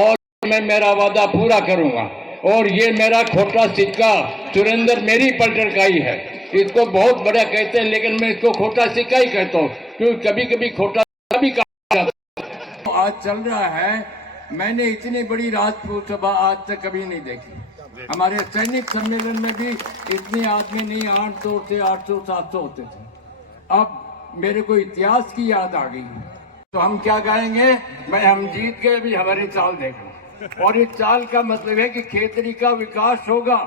और मैं मेरा वादा पूरा करूंगा। और ये मेरा खोटा सिक्का सुरेंद्र मेरी पलटन का ही है। इसको बहुत बड़ा कहते हैं लेकिन मैं इसको खोटा सिक्का ही कहता हूँ, क्योंकि कभी कभी खोटा भी कहा जाता है। आज चल रहा है, मैंने इतनी बड़ी राजपूत सभा आज तक कभी नहीं देखी। हमारे सैनिक सम्मेलन में भी इतने आदमी नहीं, 800 से 800-700 होते थे। अब मेरे को इतिहास की याद आ गई, तो हम क्या गाएंगे? हम जीत गए भी हमारी चाल देखो। और इस चाल का मतलब है कि खेतरी का विकास होगा।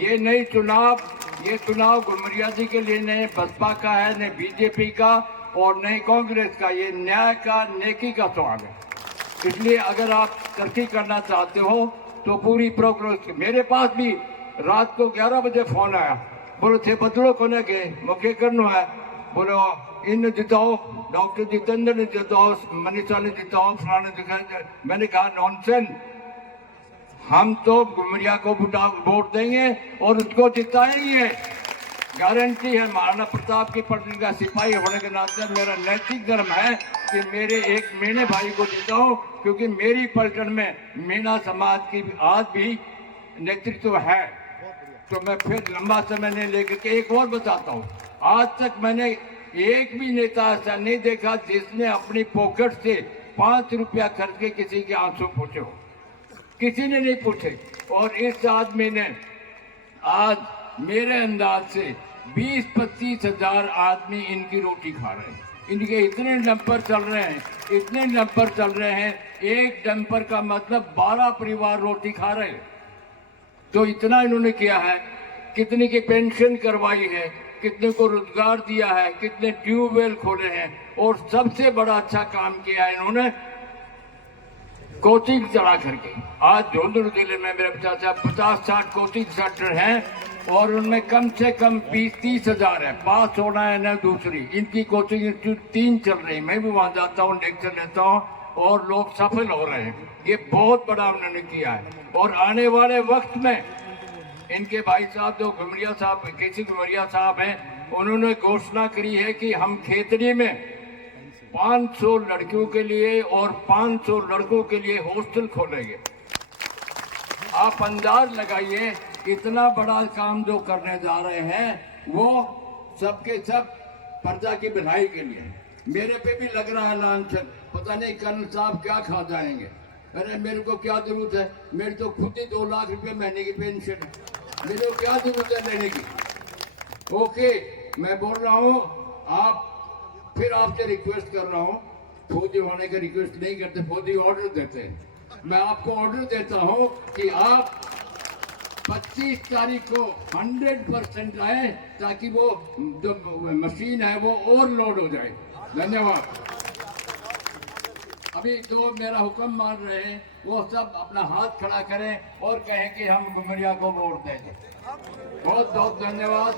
ये नई चुनाव, ये चुनाव घुमरिया जी के लिए नहीं बसपा का है, न बीजेपी का और न कांग्रेस का। ये न्याय का, नेकी का सवाल है। इसलिए अगर आप तरक्की करना चाहते हो तो पूरी प्रोग्रेस। मेरे पास भी रात को 11 बजे फोन आया, बोलो थे बदलो को न गए मुख्य करना है, बोलो इन जिताओ, डॉक्टर जितेंद्र ने जिताओ, मनीषा ने जिताओ, फलाने दिखाए। मैंने कहा नॉनसेंस, हम तो घुमरिया को वोट देंगे और उसको जिताएंगे, गारंटी है। महाराणा प्रताप की पलटन का सिपाही होने के नाते मेरा नैतिक धर्म है कि मेरे एक मीणे भाई को जिताऊं, क्योंकि मेरी पलटन में मीणा समाज की आज भी नेतृत्व है। तो मैं फिर लंबा समय नहीं लेकर के एक और बताता हूँ, आज तक मैंने एक भी नेता ऐसा नहीं देखा जिसने अपनी पॉकेट से 5 रुपया खर्च के किसी के आंसू पूछे हो, किसी ने नहीं पूछे। और इस आदमी ने आज मेरे अंदाज से 20-25 हजार आदमी इनकी रोटी खा रहे हैं। इनके इतने डंपर चल रहे हैं, इतने डंपर चल रहे हैं, एक डंपर का मतलब 12 परिवार रोटी खा रहे हैं। तो इतना इन्होंने किया है, कितने की पेंशन करवाई है, कितने को रोजगार दिया है, कितने ट्यूबवेल खोले हैं, और सबसे बड़ा अच्छा काम किया है इन्होंने कोचिंग चला करके। आज झुंझुनू जिले में मेरे चाचा 50-60 कोचिंग सेंटर हैं और उनमें कम से कम 20-30 हजार है। पास होना है ना दूसरी, इनकी कोचिंग इंस्टीट्यूट 3 चल रही। मैं भी वहां जाता हूँ, लेक्चर लेता हूँ और लोग सफल हो रहे हैं। ये बहुत बड़ा उन्होंने किया है। और आने वाले वक्त में इनके भाई साहब जो घुमरिया साहब, केसी घुमरिया साहब हैं, उन्होंने घोषणा करी है कि हम खेतड़ी में 500 लड़कियों के लिए और 500 लड़कों के लिए हॉस्टल खोलेंगे। आप अंदाज लगाइए इतना बड़ा काम जो करने जा रहे हैं, वो सबके सब प्रजा की भलाई के लिए। मेरे पे भी लग रहा है लांछन, पता नहीं कर्नल साहब क्या खा जाएंगे। अरे मेरे को क्या जरूरत है, मेरी तो खुद ही 2 लाख रुपए महीने की पेंशन है, मेरे को क्या जरूरत है लेने की। ओके, मैं बोल रहा हूँ, आप फिर आपसे रिक्वेस्ट कर रहा हूँ, फौजी होने का रिक्वेस्ट नहीं करते, फौजी ऑर्डर देते हैं। मैं आपको ऑर्डर देता हूँ कि आप 25 तारीख को 100% आए, ताकि वो जो मशीन है वो ओवरलोड हो जाए। धन्यवाद। अभी जो मेरा हुक्म मान रहे हैं वो सब अपना हाथ खड़ा करें और कहें कि हम घुमरिया को वोट देंगे। बहुत बहुत धन्यवाद।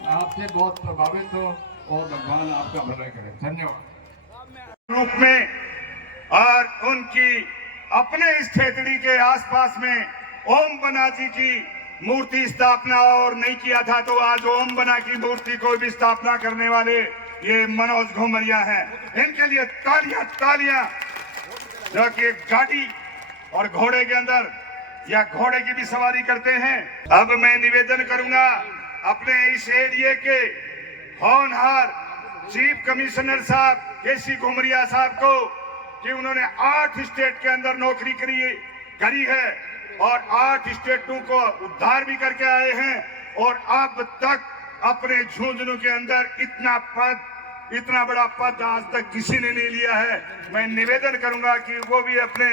मैं आपसे बहुत प्रभावित हूँ और भगवान आपका भला करे। धन्यवाद। रूप में और उनकी अपने इस खेतड़ी के आसपास में ओम बना जी की मूर्ति स्थापना और नहीं किया था, तो आज ओम बना की मूर्ति को भी स्थापना करने वाले ये मनोज घुमरिया हैं। इनके लिए तालियां तालियां। जो कि गाड़ी और घोड़े के अंदर या घोड़े की भी सवारी करते हैं। अब मैं निवेदन करूंगा अपने इस एरिया के होनहार चीफ कमिश्नर साहब केसी घुमरिया साहब को कि उन्होंने 8 स्टेट के अंदर नौकरी करी है और 8 स्टेटों को उद्धार भी करके आए हैं, और अब तक अपने झुंझुनू के अंदर इतना बड़ा पद आज तक किसी ने नहीं लिया है। मैं निवेदन करूंगा कि वो भी अपने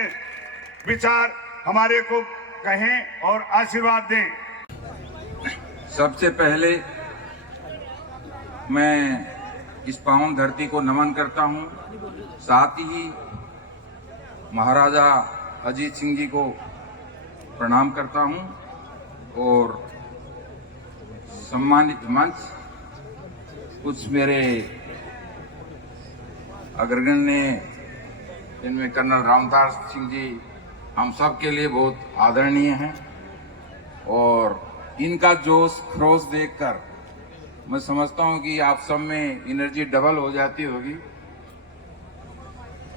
विचार हमारे को कहें और आशीर्वाद दें। सबसे पहले मैं इस पावन धरती को नमन करता हूं, साथ ही महाराजा अजीत सिंह जी को प्रणाम करता हूं और सम्मानित मंच, कुछ मेरे अग्रगण्य जिनमें कर्नल रामदास सिंह जी हम सब के लिए बहुत आदरणीय हैं, और इनका जोश खरोश देखकर मैं समझता हूं कि आप सब में एनर्जी डबल हो जाती होगी।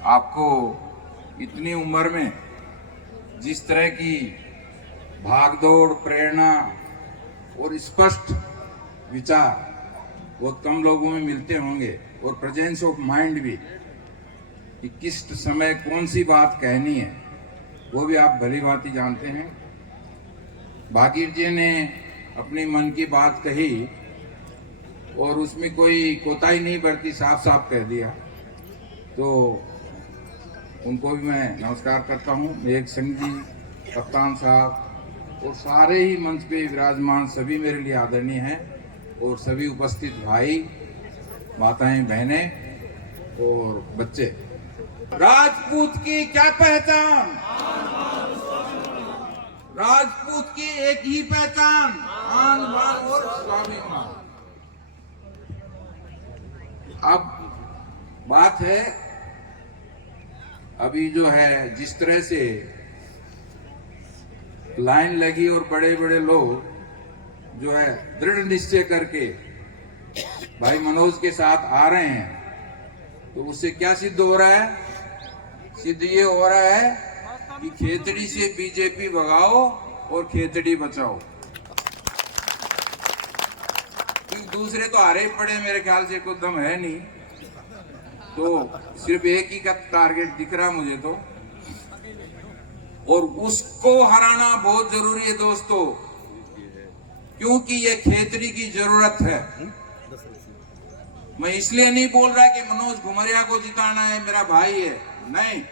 आपको इतनी उम्र में जिस तरह की भागदौड़, प्रेरणा और स्पष्ट विचार बहुत कम लोगों में मिलते होंगे, और प्रेजेंस ऑफ माइंड भी, कि किस समय कौन सी बात कहनी है वो भी आप भली भांति जानते हैं। भागीर जी ने अपनी मन की बात कही और उसमें कोई कोताही नहीं बरती, साफ साफ कह दिया, तो उनको भी मैं नमस्कार करता हूँ। मेघ सिंह जी, कप्तान साहब और सारे ही मंच पे विराजमान सभी मेरे लिए आदरणीय हैं, और सभी उपस्थित भाई, माताएं, बहनें और बच्चे। राजपूत की क्या पहचान? राजपूत की एक ही पहचान, आन बान और स्वाभिमान। अब बात है, अभी जो है जिस तरह से लाइन लगी और बड़े बड़े लोग जो है दृढ़ निश्चय करके भाई मनोज के साथ आ रहे हैं, तो उससे क्या सिद्ध हो रहा है? सिद्ध ये हो रहा है कि खेतड़ी से बीजेपी भगाओ और खेतड़ी बचाओ। क्योंकि दूसरे तो हारे पड़े, मेरे ख्याल से कोई दम है नहीं, तो सिर्फ एक ही का टारगेट दिख रहा मुझे तो, और उसको हराना बहुत जरूरी है दोस्तों, क्योंकि ये खेतड़ी की जरूरत है। मैं इसलिए नहीं बोल रहा कि मनोज घुमरिया को जिताना है, मेरा भाई है, नहीं।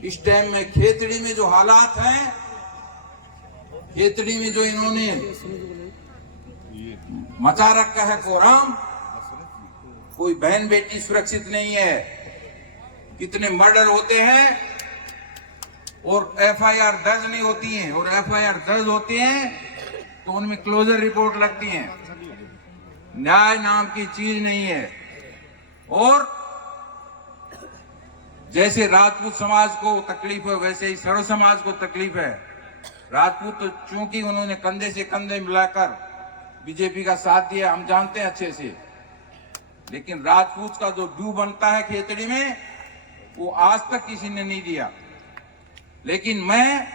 इस टाइम में खेतड़ी में जो हालात हैं, खेतड़ी में जो इन्होंने मचा रखा है कोहराम, कोई बहन बेटी सुरक्षित नहीं है। कितने मर्डर होते हैं और एफआईआर दर्ज नहीं होती हैं, और एफआईआर दर्ज होती हैं तो उनमें क्लोजर रिपोर्ट लगती हैं। न्याय नाम की चीज नहीं है। और जैसे राजपूत समाज को तकलीफ है, वैसे ही सर्व समाज को तकलीफ है। राजपूत तो चूंकि उन्होंने कंधे से कंधे मिलाकर बीजेपी का साथ दिया, हम जानते हैं अच्छे से, लेकिन राजपूत का जो ड्यू बनता है खेतड़ी में, वो आज तक किसी ने नहीं दिया। लेकिन मैं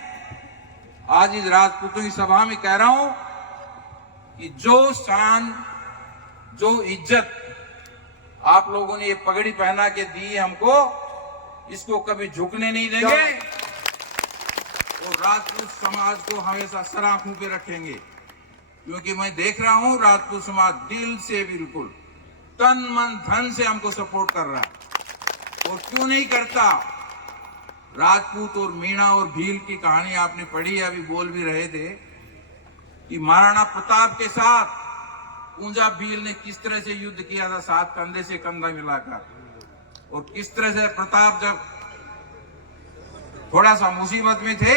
आज इस राजपूतों की सभा में कह रहा हूं कि जो शान, जो इज्जत आप लोगों ने ये पगड़ी पहना के दी है हमको, इसको कभी झुकने नहीं देंगे और राजपूत समाज को हमेशा सर आंखों पे रखेंगे। क्योंकि मैं देख रहा हूं राजपूत समाज दिल से, बिल्कुल तन मन धन से हमको सपोर्ट कर रहा है। और क्यों नहीं करता? राजपूत और मीणा और भील की कहानी आपने पढ़ी, अभी बोल भी रहे थे कि महाराणा प्रताप के साथ ऊंजा भील ने किस तरह से युद्ध किया था, साथ कंधे से कंधा मिलाकर। और किस तरह से प्रताप जब थोड़ा सा मुसीबत में थे,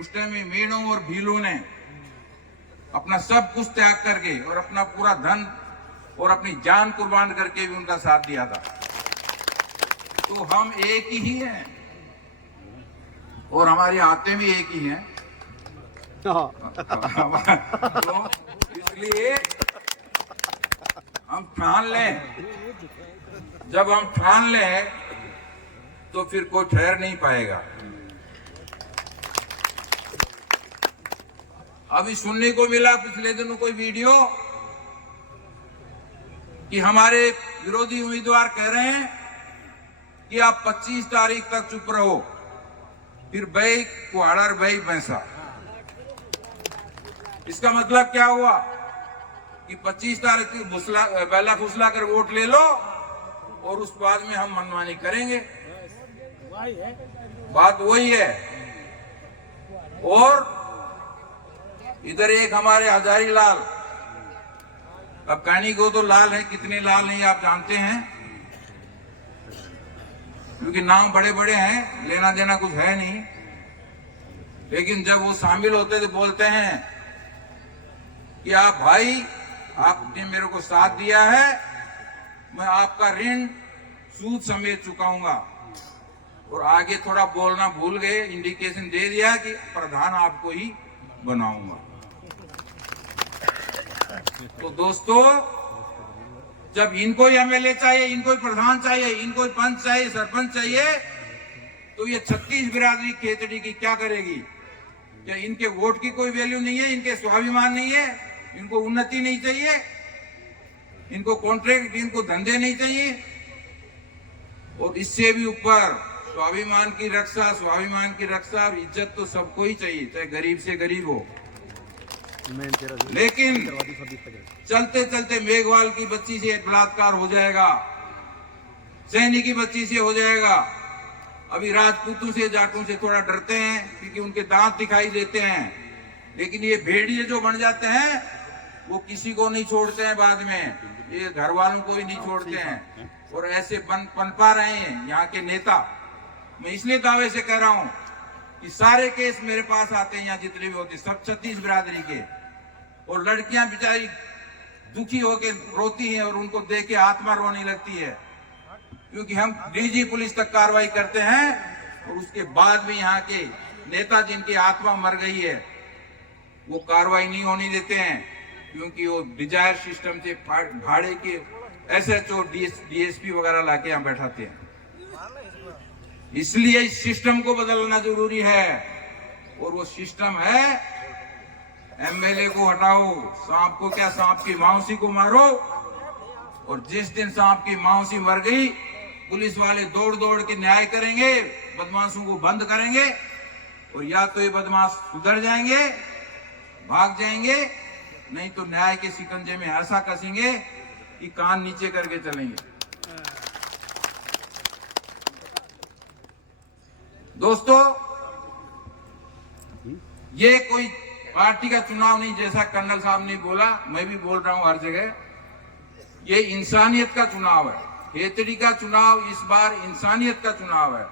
उस टाइम में मीणों और भीलों ने अपना सब कुछ त्याग करके और अपना पूरा धन और अपनी जान कुर्बान करके भी उनका साथ दिया था। तो हम एक ही हैं और हमारी आते भी एक ही हैं। तो इसलिए हम ठान लें, जब हम ठान लें तो फिर कोई ठहर नहीं पाएगा। अभी सुनने को मिला पिछले दिनों कोई वीडियो कि हमारे विरोधी उम्मीदवार कह रहे हैं कि आप 25 तारीख तक चुप रहो, फिर बई कुहाड़र बई भैंसा। इसका मतलब क्या हुआ कि 25 तारीख की बेला फुसला कर वोट ले लो और उस बाद में हम मनमानी करेंगे। बात वही है। और इधर एक हमारे हजारी लाल, अब कहनी को तो लाल है, कितने लाल नहीं आप जानते हैं, क्योंकि नाम बड़े बड़े हैं, लेना देना कुछ है नहीं। लेकिन जब वो शामिल होते तो बोलते हैं कि आप भाई, आपने मेरे को साथ दिया है, मैं आपका ऋण सूद समेत चुकाऊंगा। और आगे थोड़ा बोलना भूल गए, इंडिकेशन दे दिया कि प्रधान आपको ही बनाऊंगा। तो दोस्तों, जब इनको ही एमएलए चाहिए, इनको ही प्रधान चाहिए, इनको ही पंच चाहिए, सरपंच चाहिए, तो ये 36 बिरादरी खेतड़ी की क्या करेगी? क्या इनके वोट की कोई वैल्यू नहीं है? इनके स्वाभिमान नहीं है? इनको उन्नति नहीं चाहिए? इनको कॉन्ट्रैक्ट, इनको धंधे नहीं चाहिए? और इससे भी ऊपर स्वाभिमान की रक्षा और इज्जत तो सबको ही चाहिए, चाहे गरीब से गरीब हो। लेकिन चलते चलते मेघवाल की बच्ची से बलात्कार हो जाएगा, सैनी की बच्ची से हो जाएगा। अभी राजपूतों से, जाटों से थोड़ा डरते हैं क्योंकि उनके दांत दिखाई देते हैं, लेकिन ये भेड़िए जो बन जाते हैं वो किसी को नहीं छोड़ते हैं, बाद में ये घर वालों को भी नहीं छोड़ते हैं। और ऐसे पनपा रहे हैं यहाँ के नेता। मैं इसलिए दावे से कह रहा हूं कि सारे केस मेरे पास आते हैं, यहाँ जितने भी होते, सब 36 बिरादरी के। और लड़कियां बेचारी दुखी होकर रोती हैं और उनको देख के आत्मा रोने लगती है, क्योंकि हम डीजी पुलिस तक कार्रवाई करते हैं और उसके बाद भी यहाँ के नेता जिनकी आत्मा मर गई है वो कार्रवाई नहीं होने देते हैं, क्योंकि वो डिजायर सिस्टम से भाड़े के एसएचओ, डीएसपी वगैरह लाके यहाँ बैठाते हैं। इसलिए इस सिस्टम को बदलना जरूरी है। और वो सिस्टम है, एमएलए को हटाओ, सांप को क्या, सांप की मौसी को मारो। और जिस दिन सांप की मौसी मर गई, पुलिस वाले दौड़ दौड़ के न्याय करेंगे, बदमाशों को बंद करेंगे, और या तो ये बदमाश सुधर जाएंगे, भाग जाएंगे, नहीं तो न्याय के शिकंजे में ऐसा कसेंगे कि कान नीचे करके चलेंगे। दोस्तों, ये कोई पार्टी का चुनाव नहीं, जैसा कर्नल साहब ने बोला, मैं भी बोल रहा हूं हर जगह, ये इंसानियत का चुनाव है। खेतड़ी का चुनाव इस बार इंसानियत का चुनाव है।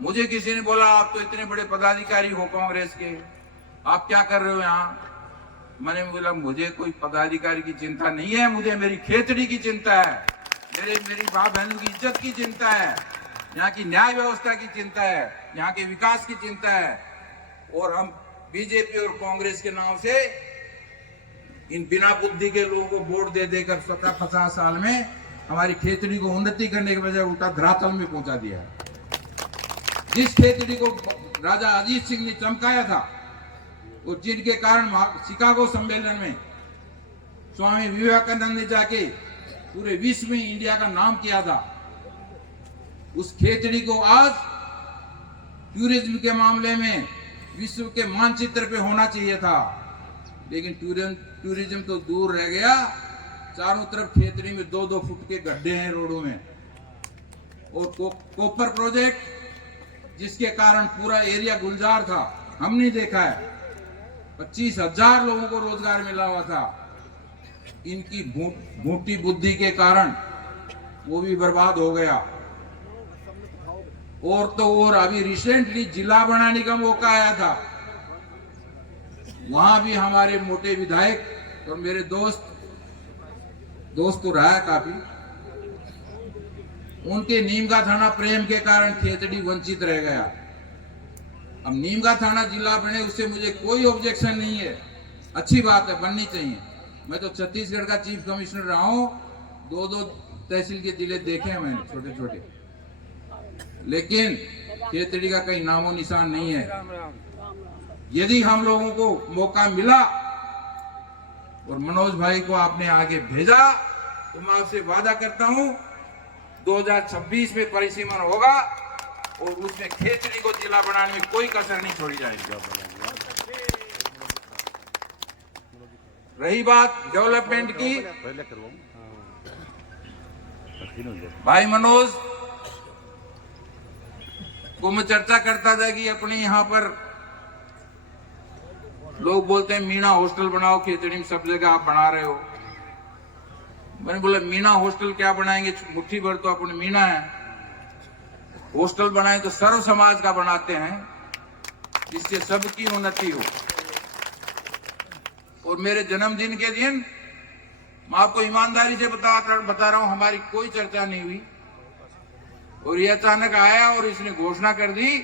मुझे किसी ने बोला आप तो इतने बड़े पदाधिकारी हो कांग्रेस के, आप क्या कर रहे हो यहाँ? मैंने बोला मुझे कोई पदाधिकारी की चिंता नहीं है, मुझे मेरी खेतड़ी की चिंता है, मेरी माँ बहनों की इज्जत की चिंता है, यहाँ की न्याय व्यवस्था की चिंता है, यहाँ के विकास की चिंता है। और हम बीजेपी और कांग्रेस के नाम से इन बिना बुद्धि के लोगों को वोट दे देकर 50 साल में हमारी खेतड़ी को उन्नति करने के बजाय उल्टा धरातल में पहुंचा दिया है। जिस खेतड़ी को राजा अजीत सिंह ने चमकाया था और जिनके कारण शिकागो सम्मेलन में स्वामी विवेकानंद ने जाके पूरे विश्व में इंडिया का नाम किया था, उस खेतड़ी को आज टूरिज्म के मामले में विश्व के मानचित्र पे होना चाहिए था, लेकिन टूरिज्म तो दूर रह गया। चारों तरफ खेतड़ी में 2-2 फुट के गड्ढे हैं रोडों में। और कॉपर प्रोजेक्ट जिसके कारण पूरा एरिया गुलजार था, हमने देखा है 25,000 लोगों को रोजगार मिला हुआ था। इनकी मोटी बुद्धि के कारण वो भी बर्बाद हो गया। और तो और अभी रिसेंटली जिला बनाने का मौका आया था, वहां भी हमारे मोटे विधायक और मेरे दोस्त तो रहा है काफी, उनके नीम का थाना प्रेम के कारण खेतड़ी वंचित रह गया। अब नीम का थाना जिला बने, उससे मुझे कोई ऑब्जेक्शन नहीं है, अच्छी बात है, बननी चाहिए। मैं तो छत्तीसगढ़ का चीफ कमिश्नर रहा हूं, 2-2 तहसील के जिले देखे हैं मैंने, छोटे छोटे, लेकिन खेतड़ी का कहीं नामो निशान नहीं है। यदि हम लोगों को मौका मिला और मनोज भाई को आपने आगे भेजा, तो मैं आपसे वादा करता हूं 2026 में परिसीमन होगा और उसमें खेतड़ी को जिला बनाने में कोई कसर नहीं छोड़ी जाएगी। रही बात डेवलपमेंट की, भाई मनोज को मैं चर्चा करता था कि अपने यहाँ पर लोग बोलते हैं मीना हॉस्टल बनाओ, खेतड़ी में सब जगह आप बना रहे हो। मैंने बोला मीना हॉस्टल क्या बनाएंगे, मुट्ठी भर तो अपने मीना है। हॉस्टल बनाए तो सर्व समाज का बनाते हैं, जिससे सबकी उन्नति हो। और मेरे जन्मदिन के दिन मैं आपको ईमानदारी से बता रहा हूं, हमारी कोई चर्चा नहीं हुई और ये अचानक आया और इसने घोषणा कर दी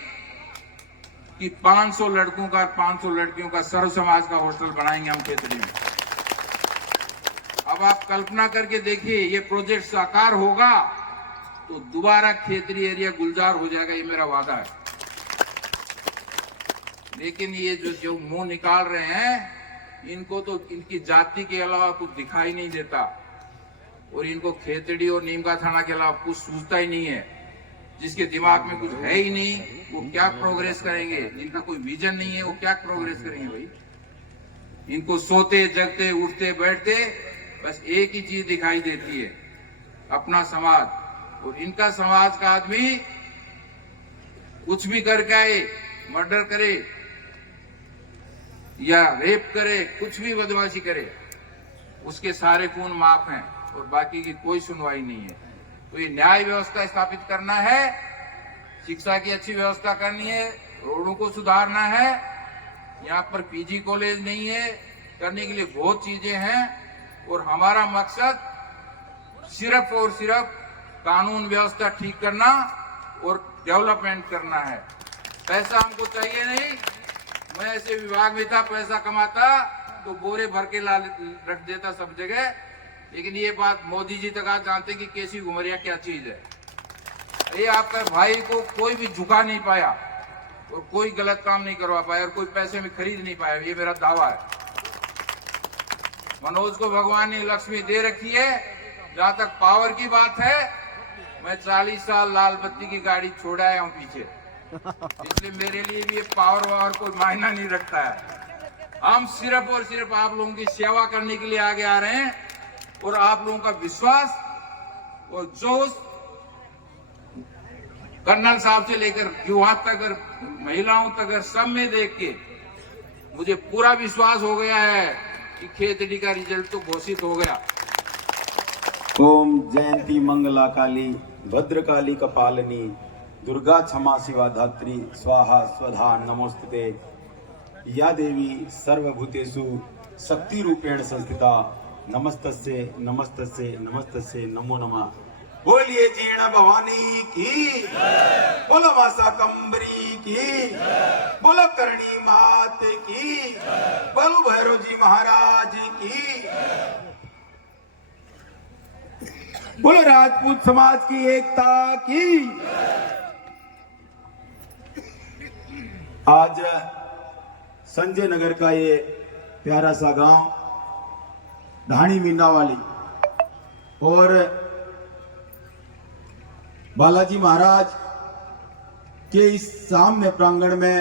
कि 500 लड़कों का 500 लड़कियों का सर्व समाज का हॉस्टल बनाएंगे हम खेतड़ी में। अब आप कल्पना करके देखिए, ये प्रोजेक्ट साकार होगा तो दोबारा खेतड़ी एरिया गुलजार हो जाएगा, ये मेरा वादा है। लेकिन ये जो मुंह निकाल रहे हैं, इनको तो इनकी जाति के अलावा कुछ दिखाई नहीं देता और इनको खेतड़ी और नीम का थाना के अलावा कुछ सूझता ही नहीं है। जिसके दिमाग में कुछ है ही नहीं, वो क्या प्रोग्रेस करेंगे? जिनका कोई विजन नहीं है, वो क्या प्रोग्रेस करेंगे भाई? इनको सोते जगते उठते बैठते बस एक ही चीज दिखाई देती है, अपना समाज। और इनका समाज का आदमी कुछ भी करके आए, मर्डर करे या रेप करे, कुछ भी बदमाशी करे, उसके सारे खून माफ हैं और बाकी की कोई सुनवाई नहीं है। तो ये न्याय व्यवस्था स्थापित करना है, शिक्षा की अच्छी व्यवस्था करनी है, रोडों को सुधारना है। यहाँ पर पीजी कॉलेज नहीं है, करने के लिए बहुत चीजें हैं और हमारा मकसद सिर्फ और सिर्फ कानून व्यवस्था ठीक करना और डेवलपमेंट करना है। पैसा हमको चाहिए नहीं। मैं ऐसे विभाग में था, पैसा कमाता तो बोरे भर के ला रख देता सब जगह। लेकिन ये बात मोदी जी तक आज जानते कि केसी घुमरिया क्या चीज है। ये आपका भाई को कोई भी झुका नहीं पाया और कोई गलत काम नहीं करवा पाया और कोई पैसे में खरीद नहीं पाया, ये मेरा दावा है। मनोज को भगवान ने लक्ष्मी दे रखी है। जहां तक पावर की बात है, मैं 40 साल लाल बत्ती की गाड़ी छोड़ आया हूं पीछे, इसलिए मेरे लिए भी ये पावर वावर कोई मायना नहीं रखता है। हम सिर्फ और सिर्फ आप लोगों की सेवा करने के लिए आगे आ रहे हैं और आप लोगों का विश्वास और जोश, कर्नल साहब से लेकर युवा तक, महिलाओं तक, सब में देख के मुझे पूरा विश्वास हो गया है कि खेतड़ी का रिजल्ट तो घोषित हो गया। ओम जयंती मंगला काली भद्रकाली कपालिनी दुर्गा क्षमा शिवा धात्री स्वाहा स्वधा नमोस्तुते। या देवी सर्वभूतेषु शक्ति रूपेण संस्थिता नमस्तस्ये नमस्तस्ये नमस्तस्ये नमो नमः। बोलिए जीर्ण भवानी की, बोलो मासा कंबरी की, बोलो करणी मात की, बोलो भैरव जी महाराज की, बोलो राजपूत समाज की एकता की। आज संजय नगर का ये प्यारा सा गांव ढाणी मीनावाली और बालाजी महाराज के इस सामने प्रांगण में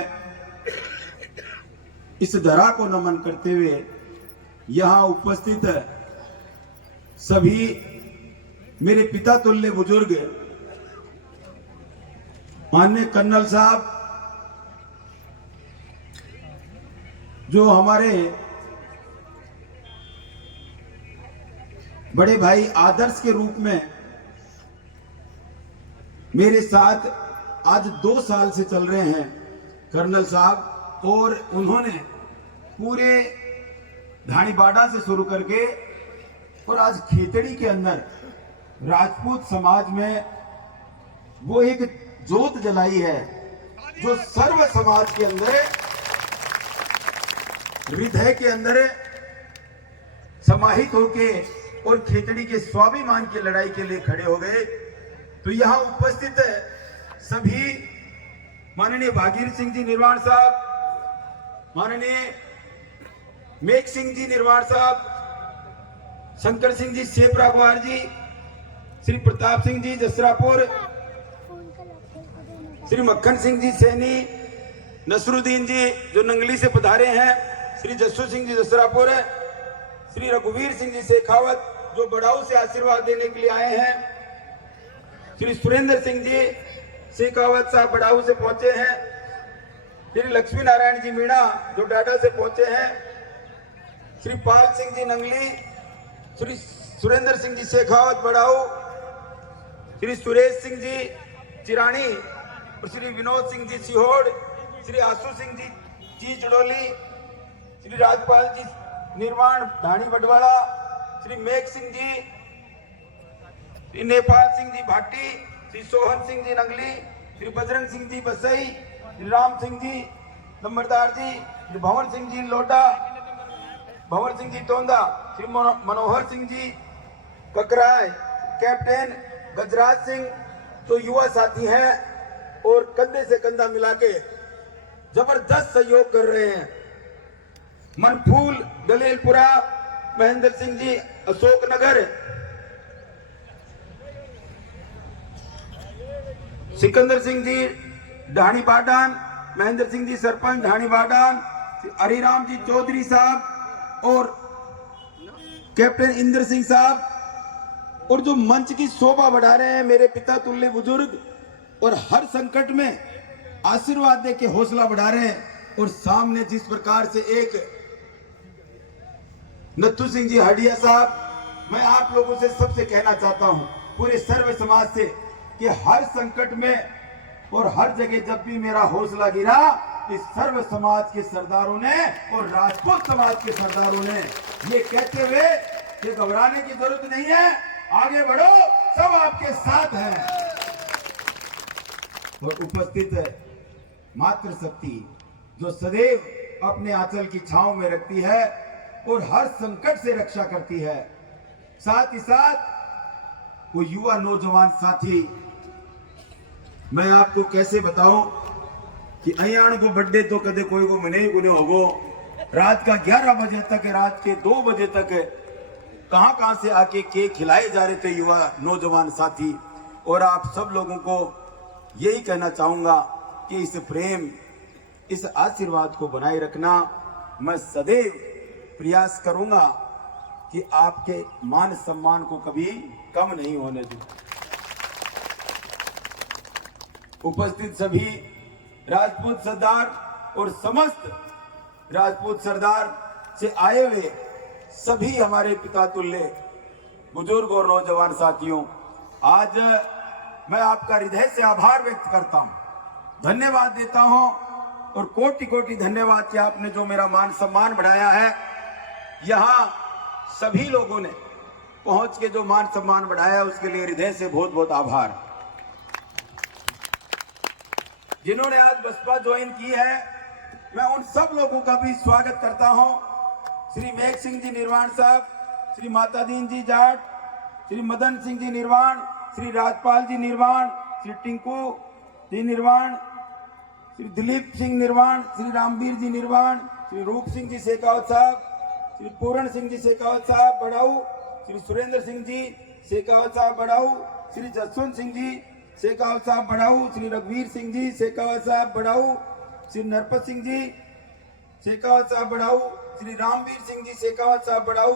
इस धरा को नमन करते हुए यहां उपस्थित सभी मेरे पिता तुल्य बुजुर्ग, माननीय कर्नल साहब जो हमारे बड़े भाई आदर्श के रूप में मेरे साथ आज 2 साल से चल रहे हैं कर्नल साहब, और उन्होंने पूरे धानीबाड़ा से शुरू करके और आज खेतड़ी के अंदर राजपूत समाज में वो एक जोत जलाई है जो सर्व समाज के अंदर, हृदय के अंदर समाहित होके और खेतड़ी के स्वाभिमान की लड़ाई के लिए खड़े हो गए। तो यहां उपस्थित सभी माननीय भागीरथ सिंह जी निर्वाण साहब, माननीय मेघ सिंह जी निर्वाण साहब, शंकर सिंह जी सेपरा गुहार जी, श्री प्रताप सिंह जी जसरापुर, श्री मक्खन सिंह जी सैनी, नसरुद्दीन जी जो नंगली से पधारे हैं, श्री जस्सू सिंह जी जसरापुर, श्री रघुवीर सिंह जी शेखावत जो बड़ाऊ से आशीर्वाद देने के लिए आए हैं, श्री सुरेंद्र सिंह जी शेखावत साहब बड़ाऊ से पहुंचे हैं, श्री लक्ष्मी नारायण जी मीणा जो डाटा से पहुंचे हैं, श्री पाल सिंह जी नंगली, श्री सुरेंद्र सिंह जी शेखावत बड़ाऊ, श्री सुरेश सिंह जी चिरानी और श्री विनोद सिंह जी सीहोड़, श्री आशु सिंह जी चड़ोली, श्री राजपाल जी निर्वाण ढाणी बटवाड़ा, श्री मेघ सिंह जी, श्री नेपाल सिंह जी भाटी, श्री सोहन सिंह जी नंगली, श्री बजरंग सिंह जी बसई, श्री राम सिंह जी नंबरदार जी, श्री भंवर सिंह जी लोटा, भंवर सिंह जी तोंदा, श्री मनोहर सिंह जी ककराय, कैप्टन गजराज सिंह जो युवा साथी हैं और कंधे से कंधा मिला के जबरदस्त सहयोग कर रहे हैं। मनफूल दलेलपुरा, महेंद्र सिंह जी अशोकनगर, सिकंदर सिंह जी ढाणी बाडान, महेंद्र सिंह जी सरपंच ढाणी बाडान, हरिराम जी चौधरी साहब और कैप्टन इंद्र सिंह साहब, और जो मंच की शोभा बढ़ा रहे हैं मेरे पिता तुल्य बुजुर्ग और हर संकट में आशीर्वाद दे के हौसला बढ़ा रहे हैं। और सामने जिस प्रकार से एक नथु सिंह जी हडिया साहब, मैं आप लोगों से सबसे कहना चाहता हूं, पूरे सर्व समाज से, कि हर संकट में और हर जगह जब भी मेरा हौसला गिरा, इस सर्व समाज के सरदारों ने और राजपूत समाज के सरदारों ने ये कहते हुए कि घबराने की जरूरत नहीं है, आगे बढ़ो, सब आपके साथ हैं। और उपस्थित मातृशक्ति जो सदैव अपने आंचल की छांव में रखती है और हर संकट से रक्षा करती है, साथ ही साथ वो युवा नौजवान साथी, मैं आपको कैसे बताऊं कि अयान को बर्थडे तो कदे कोई को मने ही कोने होगो, रात का 11 बजे तक, रात के 2 बजे तक कहां से आके केक खिलाए जा रहे थे युवा नौजवान साथी। और आप सब लोगों को यही कहना चाहूंगा कि इस प्रेम, इस आशीर्वाद को बनाए रखना मैं सदैव प्रयास करूंगा कि आपके मान सम्मान को कभी कम नहीं होने दूं। उपस्थित सभी राजपूत सरदार और समस्त राजपूत सरदार से आए हुए सभी हमारे पिता तुल्य बुजुर्ग और नौजवान साथियों, आज मैं आपका हृदय से आभार व्यक्त करता हूं, धन्यवाद देता हूं और कोटि कोटि धन्यवाद कि आपने जो मेरा मान सम्मान बढ़ाया है। यहां सभी लोगों ने पहुंच के जो मान सम्मान बढ़ाया उसके लिए हृदय से बहुत बहुत आभार। जिन्होंने आज बसपा ज्वाइन की है, मैं उन सब लोगों का भी स्वागत करता हूं। श्री मेघ सिंह जी निर्वाण साहब, श्री माता दीन जी जाट, श्री मदन सिंह जी निर्वाण, श्री राजपाल जी निर्वाण, श्री टिंकू जी निर्वाण, श्री दिलीप सिंह निर्वाण, श्री रामवीर जी निर्वाण, श्री रूप सिंह जी शेखावत साहब, श्री पूरण सिंह जी शेखावत साहब बड़ाऊ, श्री सुरेंद्र सिंह जी शेखावत साहब बड़ाऊ, श्री जसवंत सिंह जी शेखावत साहब बड़ाऊ, श्री रघुवीर सिंह जी शेखावत साहब बड़ाऊ, श्री नरपत सिंह जी शेखावत साहब बड़ाऊ, श्री रामवीर सिंह जी शेखावत साहब बड़ाऊ,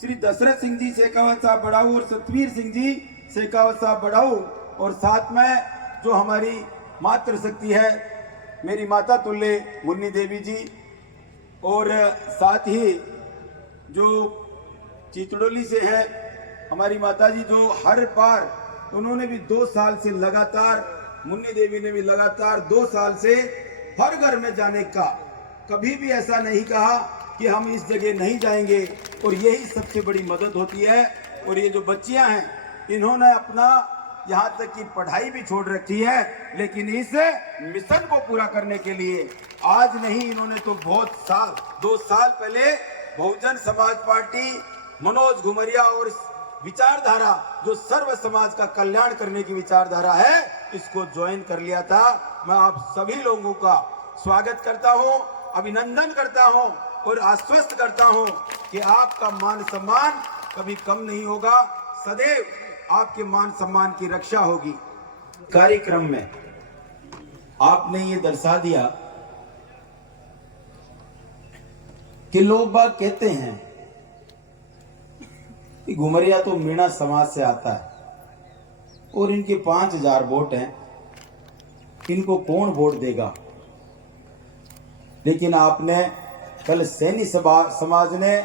श्री दशरथ सिंह जी शेखावत साहब बड़ाऊ और सतवीर सिंह जी शेखावत साहब बड़ाऊ, और साथ में जो हमारी मातृशक्ति है मेरी माता तुल्य मुन्नी देवी जी, और साथ ही जो चिचड़ोली से है हमारी माता जी, जो हर बार उन्होंने भी 2 साल से लगातार, मुन्नी देवी ने भी लगातार 2 साल से हर घर में जाने का, कभी भी ऐसा नहीं कहा कि हम इस जगह नहीं जाएंगे, और यही सबसे बड़ी मदद होती है। और ये जो बच्चियां हैं इन्होंने अपना यहाँ तक की पढ़ाई भी छोड़ रखी है, लेकिन इस मिशन को पूरा करने के लिए आज नहीं, इन्होंने तो बहुत साल 2 साल पहले बहुजन समाज पार्टी मनोज घुमरिया और विचारधारा जो सर्व समाज का कल्याण करने की विचारधारा है, इसको ज्वाइन कर लिया था। मैं आप सभी लोगों का स्वागत करता हूं, अभिनंदन करता हूं और आश्वस्त करता हूं कि आपका मान सम्मान कभी कम नहीं होगा, सदैव आपके मान सम्मान की रक्षा होगी। कार्यक्रम में आपने ये दर्शा दिया कि लोग बाग कहते हैं कि घुमरिया तो मीणा समाज से आता है और इनके 5000 वोट हैं, इनको कौन वोट देगा। लेकिन आपने कल सैनी समाज ने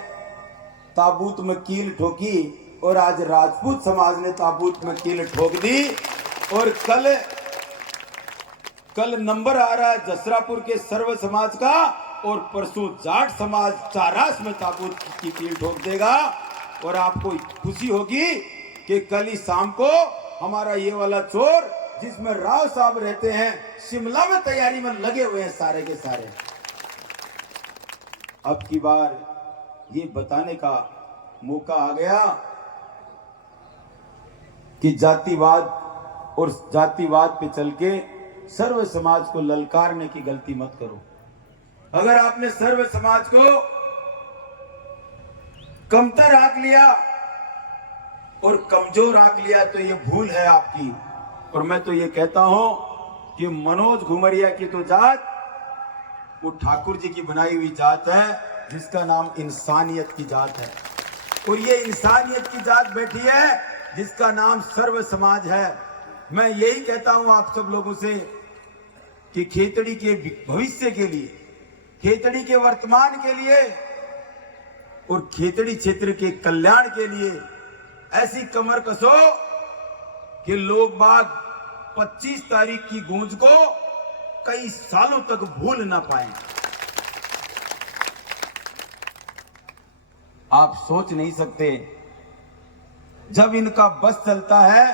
ताबूत में कील ठोकी और आज राजपूत समाज ने ताबूत में कील ठोक दी, और कल नंबर आ रहा है जसरापुर के सर्व समाज का, और परसों जाट समाज चारास में ताबूत की कील ठोक देगा। और आपको खुशी होगी कि कल ही शाम को हमारा ये वाला चोर जिसमें राव साहब रहते हैं, शिमला में तैयारी में लगे हुए हैं सारे के सारे। अब की बार ये बताने का मौका आ गया कि जातिवाद और जातिवाद पे चल के सर्व समाज को ललकारने की गलती मत करो। अगर आपने सर्व समाज को कमतर आंक लिया और कमजोर आंक लिया तो ये भूल है आपकी। और मैं तो ये कहता हूं कि मनोज घुमरिया की तो जात वो ठाकुर जी की बनाई हुई जात है, जिसका नाम इंसानियत की जात है, और ये इंसानियत की जात बैठी है जिसका नाम सर्व समाज है। मैं यही कहता हूं आप सब लोगों से कि खेतड़ी के भविष्य के लिए, खेतड़ी के वर्तमान के लिए और खेतड़ी क्षेत्र के कल्याण के लिए ऐसी कमर कसो कि लोग बाग 25 तारीख की गूंज को कई सालों तक भूल ना पाए। आप सोच नहीं सकते, जब इनका बस चलता है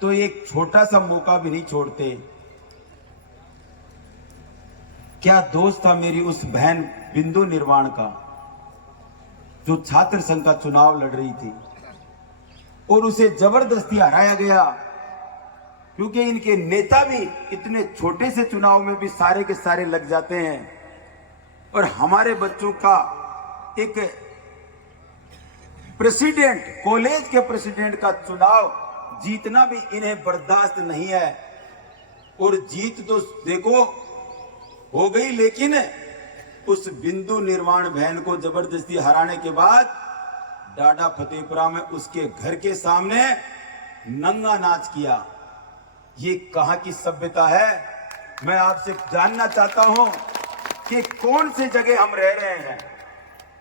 तो एक छोटा सा मौका भी नहीं छोड़ते। क्या दोस्त था मेरी उस बहन बिंदु निर्वाण का, जो छात्र संघ का चुनाव लड़ रही थी और उसे जबरदस्ती हराया गया, क्योंकि इनके नेता भी इतने छोटे से चुनाव में भी सारे के सारे लग जाते हैं। और हमारे बच्चों का एक प्रेसिडेंट, कॉलेज के प्रेसिडेंट का चुनाव जीतना भी इन्हें बर्दाश्त नहीं है। और जीत तो देखो हो गई, लेकिन उस बिंदु निर्वाण बहन को जबरदस्ती हराने के बाद डाडा फतेहपुरा में उसके घर के सामने नंगा नाच किया। ये कहां की सभ्यता है? मैं आपसे जानना चाहता हूं कि कौन सी जगह हम रह रहे हैं।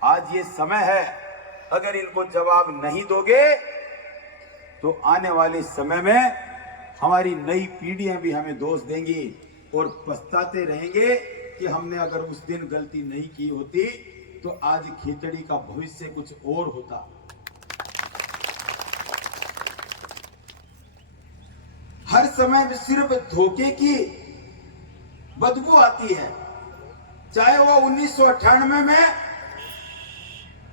आज ये समय है, अगर इनको जवाब नहीं दोगे तो आने वाले समय में हमारी नई पीढ़ियां भी हमें दोष देंगी और पछताते रहेंगे कि हमने अगर उस दिन गलती नहीं की होती तो आज खिचड़ी का भविष्य कुछ और होता। हर समय में सिर्फ धोखे की बदबू आती है, चाहे वो 1998 में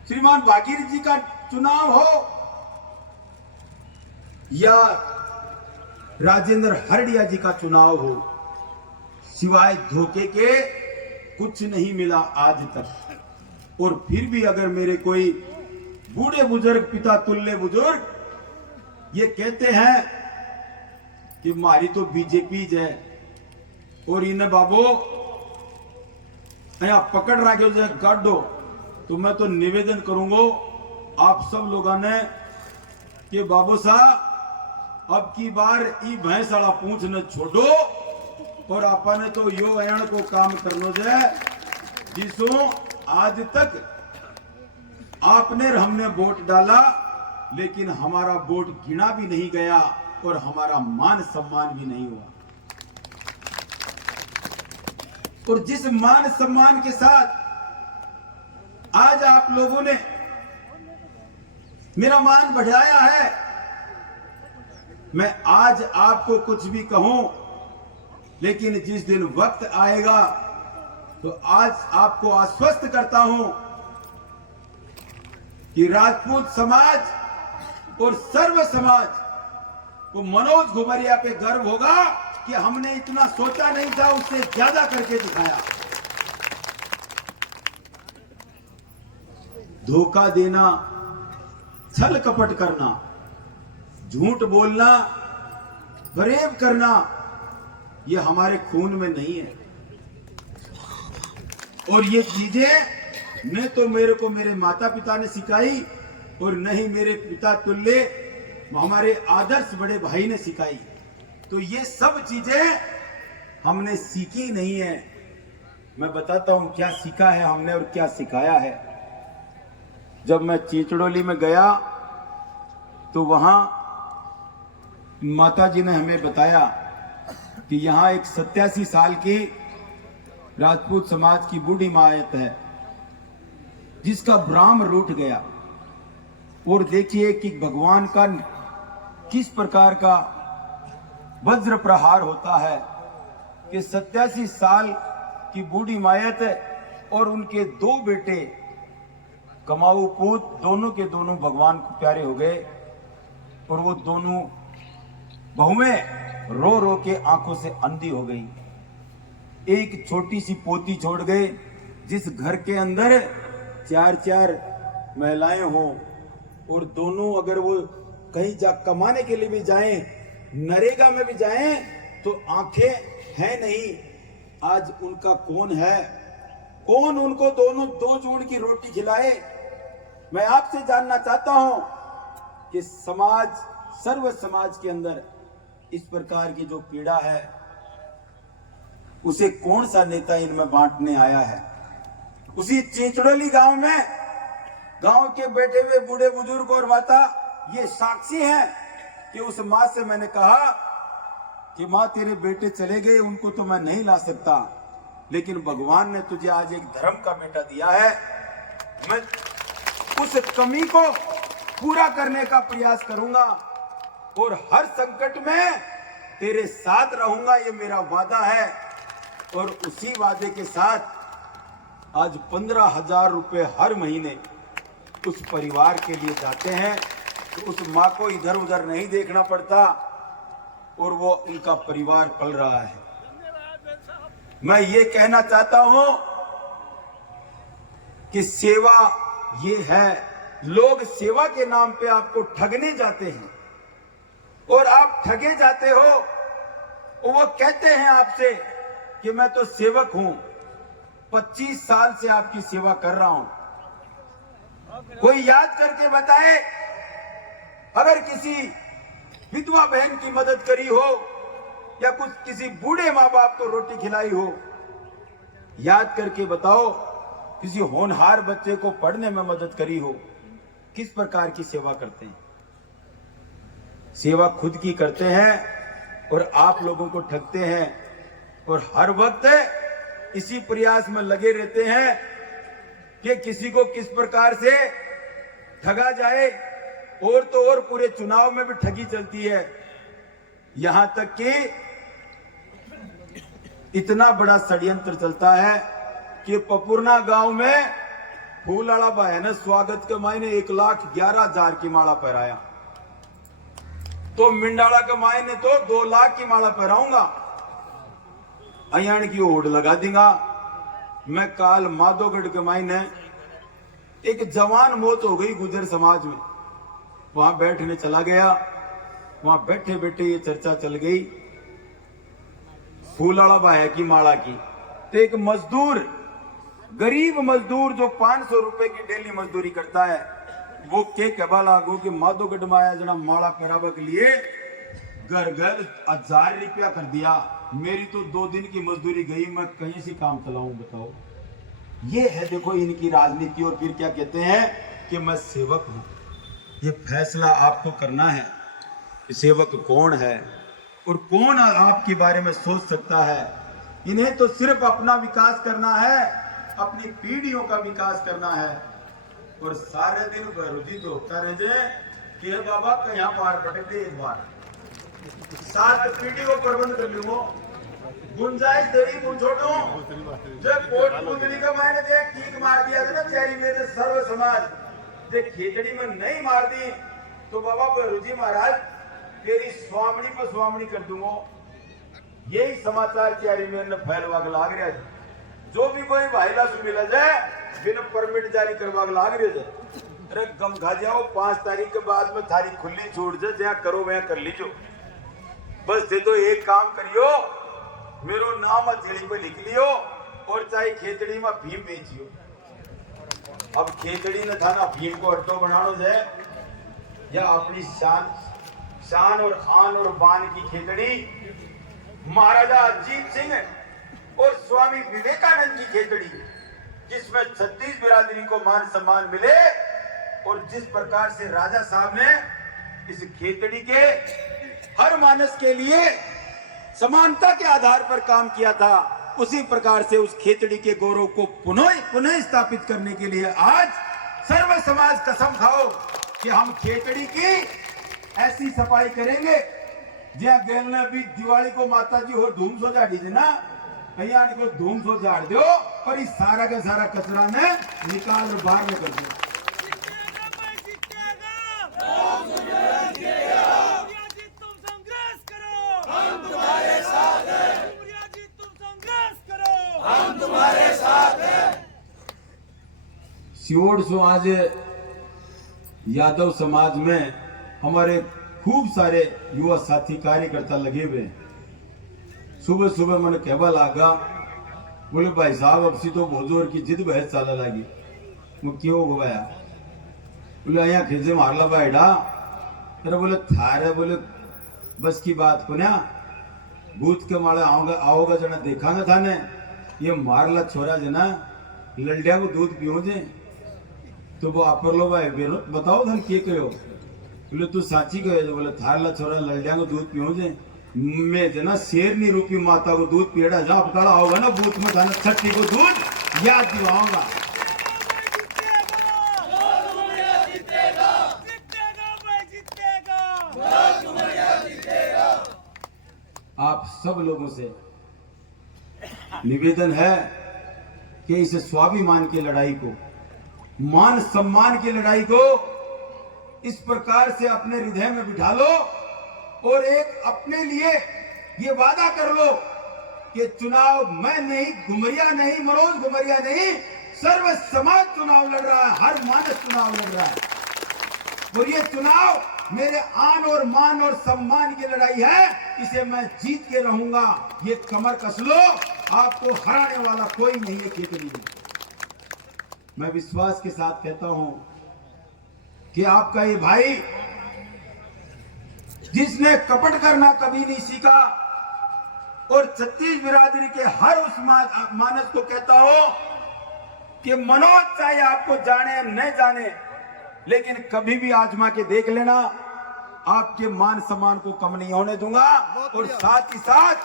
श्रीमान भागीरथ जी का चुनाव हो या राजेंद्र हरडिया जी का चुनाव हो, सिवाय धोखे के कुछ नहीं मिला आज तक। और फिर भी अगर मेरे कोई बूढ़े बुजुर्ग, पिता तुल्य बुजुर्ग ये कहते हैं कि हमारी तो बीजेपी है और इन बाबू यहाँ पकड़ रहा के गाड़ो, तो मैं तो निवेदन करूंगा आप सब लोगों ने कि बाबू साहब अब की बार ई भैंस वाला पूछ न छोड़ो और आपने तो यो एण को काम करनो है जिसो आज तक आपने हमने वोट डाला लेकिन हमारा वोट गिना भी नहीं गया और हमारा मान सम्मान भी नहीं हुआ। और जिस मान सम्मान के साथ आज आप लोगों ने मेरा मान बढ़ाया है, मैं आज आपको कुछ भी कहूं लेकिन जिस दिन वक्त आएगा तो आज आपको आश्वस्त करता हूं कि राजपूत समाज और सर्व समाज को मनोज घुमरिया पे गर्व होगा कि हमने इतना सोचा नहीं था, उससे ज्यादा करके दिखाया। धोखा देना, छल कपट करना, झूठ बोलना, फरेब करना ये हमारे खून में नहीं है। और ये चीजें न तो मेरे को मेरे माता पिता ने सिखाई और न ही मेरे पिता तुल्य हमारे आदर्श बड़े भाई ने सिखाई। तो ये सब चीजें हमने सीखी नहीं है। मैं बताता हूं क्या सीखा है हमने और क्या सिखाया है। जब मैं चिचड़ोली में गया तो वहां माता जी ने हमें बताया कि यहाँ एक 87 साल की राजपूत समाज की बूढ़ी मायत है जिसका ब्राह्म रूठ गया। और देखिए कि भगवान का किस प्रकार का वज्र प्रहार होता है कि 87 साल की बूढ़ी मायत और उनके 2 बेटे कमाऊ पूत दोनों के दोनों भगवान को प्यारे हो गए और वो दोनों बहुएं रो रो के आंखों से अंधी हो गई। एक छोटी सी पोती छोड़ गए। जिस घर के अंदर 4-4 महिलाएं हो और दोनों अगर वो कहीं जा कमाने के लिए भी जाएं, नरेगा में भी जाएं, तो आंखें हैं नहीं। आज उनका कौन है? कौन उनको दोनों 2 जून की रोटी खिलाए? मैं आपसे जानना चाहता हूं कि समाज, सर्व समाज के अंदर इस प्रकार की जो पीड़ा है उसे कौन सा नेता इनमें बांटने आया है? उसी चिचड़ोली गांव में गांव के बैठे हुए बूढ़े बुजुर्ग और माता ये साक्षी हैं कि उस माँ से मैंने कहा कि माँ तेरे बेटे चले गए, उनको तो मैं नहीं ला सकता, लेकिन भगवान ने तुझे आज एक धर्म का बेटा दिया है, मैं उस कमी को पूरा करने का प्रयास करूंगा और हर संकट में तेरे साथ रहूंगा, ये मेरा वादा है। और उसी वादे के साथ आज 15,000 रुपए हर महीने उस परिवार के लिए जाते हैं, तो उस माँ को इधर उधर नहीं देखना पड़ता और वो उनका परिवार पल रहा है। मैं ये कहना चाहता हूं कि सेवा ये है, लोग सेवा के नाम पे आपको ठगने जाते हैं और आप ठगे जाते हो। वो कहते हैं आपसे कि मैं तो सेवक हूं, 25 साल से आपकी सेवा कर रहा हूं। कोई याद करके बताए, अगर किसी विधवा बहन की मदद करी हो या कुछ किसी बूढ़े माँ बाप को रोटी खिलाई हो, याद करके बताओ। किसी होनहार बच्चे को पढ़ने में मदद करी हो, किस प्रकार की सेवा करते हैं? सेवा खुद की करते हैं और आप लोगों को ठगते हैं, और हर वक्त इसी प्रयास में लगे रहते हैं कि किसी को किस प्रकार से ठगा जाए। और तो और पूरे चुनाव में भी ठगी चलती है, यहां तक कि इतना बड़ा षड्यंत्र चलता है कि पपुरना गांव में फूलवाड़ा भाई ने स्वागत के मायने 1,11,000 की माला पहराया, तो मिंडाला के मायने तो 2 लाख की माला पहराऊंगा, अयान की ओढ़ लगा दूंगा। मैं काल माधोगढ़ के मायने एक जवान मौत हो गई गुजर समाज में, वहां बैठने चला गया। वहां बैठे बैठे ये चर्चा चल गई फूलवाड़ा भाई की माला की। तो एक मजदूर, गरीब मजदूर जो 500 रुपए की डेली मजदूरी करता है, वो के कहवा लागो कि माधोगढ़ में आया जना माला पहरावे के लिए घर घर 1000 रुपया कर दिया। मेरी तो 2 दिन की मजदूरी गई, मैं कहीं से काम चलाऊं बताओ। ये है देखो इनकी राजनीति। और फिर क्या कहते हैं कि मैं सेवक हूं। ये फैसला आपको करना है कि सेवक कौन है और कौन आपके बारे में सोच सकता है। इन्हें तो सिर्फ अपना विकास करना है, अपनी पीढ़ियों का विकास करना है, और सारे दिन भरूजी धोखता रह जाए कि बाबा कहीं पार पटक दे एक बार 7 पीढ़ी को प्रबंध कर लूंगा। गुंजाइश दरी मुझ छोड़ो जब कोट कुंडली का मायने दे कीक मार दिया था ना चेरी मेरे सर्व समाज दे खेतड़ी में नहीं मार दी तो बाबा भरूजी महाराज तेरी स्वामणी पर स्वामणी कर दूंगा। यही समाचार चेरी मेरे ने फैलवा के लाग रहा है। जो भी कोई भाईला से मिला जाए बिना परमिट जारी करवा के लाग रहे जाए। अरे गम खा जाओ, 5 तारीख के बाद में थारी खुली छूट जाए, जहाँ करो वहां कर लीजो। बस ये तो एक काम करियो, मेरो नाम हथेली पे लिख लियो और चाहे खेतड़ी में भीम बेचियो। अब खेतड़ी ने था ना भीम को अड्डो बनानो जाए, या अपनी शान और आन और बान की खेतड़ी महाराजा अजीत सिंह और स्वामी विवेकानंद की खेतड़ी, जिसमें 36 बिरादरी को मान सम्मान मिले, और जिस प्रकार से राजा साहब ने इस खेतड़ी के हर मानस के लिए समानता के आधार पर काम किया था, उसी प्रकार से उस खेतड़ी के गौरव को पुनः स्थापित करने के लिए आज सर्व समाज कसम खाओ कि हम खेतड़ी की ऐसी सफाई करेंगे जहाँ गेल ने भी दिवाली को माता जी और धूम सो झाड़ी थी ना, कहीं को धूम सो झाड़ दो, पर इस सारा का सारा कचरा ने निकाल और बाहर में कर दो। सियोड़ सो आज यादव समाज में हमारे खूब सारे युवा साथी कार्यकर्ता लगे हुए हैं। सुबह सुबह मैंने कहवा लागा, बोले भाई साहब अब सी तो भोजोर की जिद बहस चाला लगी। वो क्यों हुआ? बोले अया खिजे मारला भाईडा। तेरा बोले थारे बोले बस की बात को ना, भूत के माले आओगा जना देखांगा था ने, ये मारला छोरा जना लल्डिया को दूध पियो जे, तो वो आपर लो भाई बताओ धन के कहो। बोले तू साची कहे? बोले थारला छोरा लल्डिया को दूध पियो जे, मैं जना शेरनी रूपी माता को दूध पिएड़ा जा पकाड़ा होगा ना बूथ में थाने छठी को दूध याद दिलाऊंगा। आप सब लोगों से निवेदन है कि इस स्वाभिमान की लड़ाई को, मान सम्मान की लड़ाई को इस प्रकार से अपने हृदय में बिठा लो, और एक अपने लिए ये वादा कर लो कि चुनाव मैं नहीं, घुमरिया नहीं, मनोज घुमरिया नहीं, सर्व समाज चुनाव लड़ रहा है, हर मानस चुनाव लड़ रहा है, और ये चुनाव मेरे आन और मान और सम्मान की लड़ाई है, इसे मैं जीत के रहूंगा। ये कमर कस लो आपको हराने वाला कोई नहीं है खेतड़ी में। मैं विश्वास के साथ कहता हूं कि आपका ये भाई जिसने कपट करना कभी नहीं सीखा और छत्तीस बिरादरी के हर उस मानस को कहता हो कि मनोज चाहे आपको जाने न जाने, लेकिन कभी भी आजमा के देख लेना, आपके मान सम्मान को कम नहीं होने दूंगा। और साथ ही साथ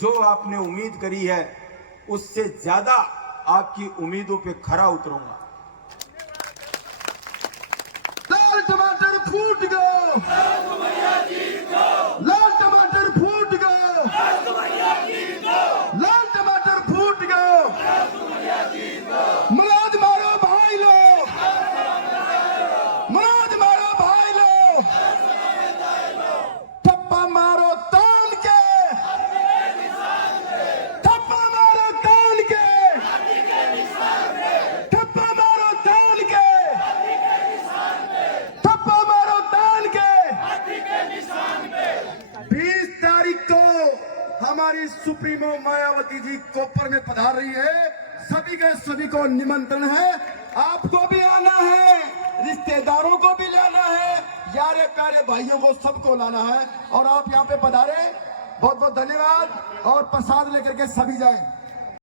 जो आपने उम्मीद करी है उससे ज्यादा आपकी उम्मीदों पे खरा उतरूंगा। लाल टमाटर फूट गो, लाल टमाटर फूट गो, लाल टमाटर फूट गो। मनोज मारो भाई लो, मनोज मारो भाई लो, ठप्पा मारो तान के, ठप्पा मारो तान के, ठप्पा मारो तान के, ठप्पा मारो तान के। 20 तारीख को हमारी सुप्रीमो मायावती जी कोपर में पधार रही है। सभी को निमंत्रण है, आपको भी आना है, रिश्तेदारों को भी लाना है, यारे प्यारे भाइयों को सबको लाना है। और आप यहाँ पे पधारे, बहुत बहुत धन्यवाद। और प्रसाद लेकर के सभी जाएं।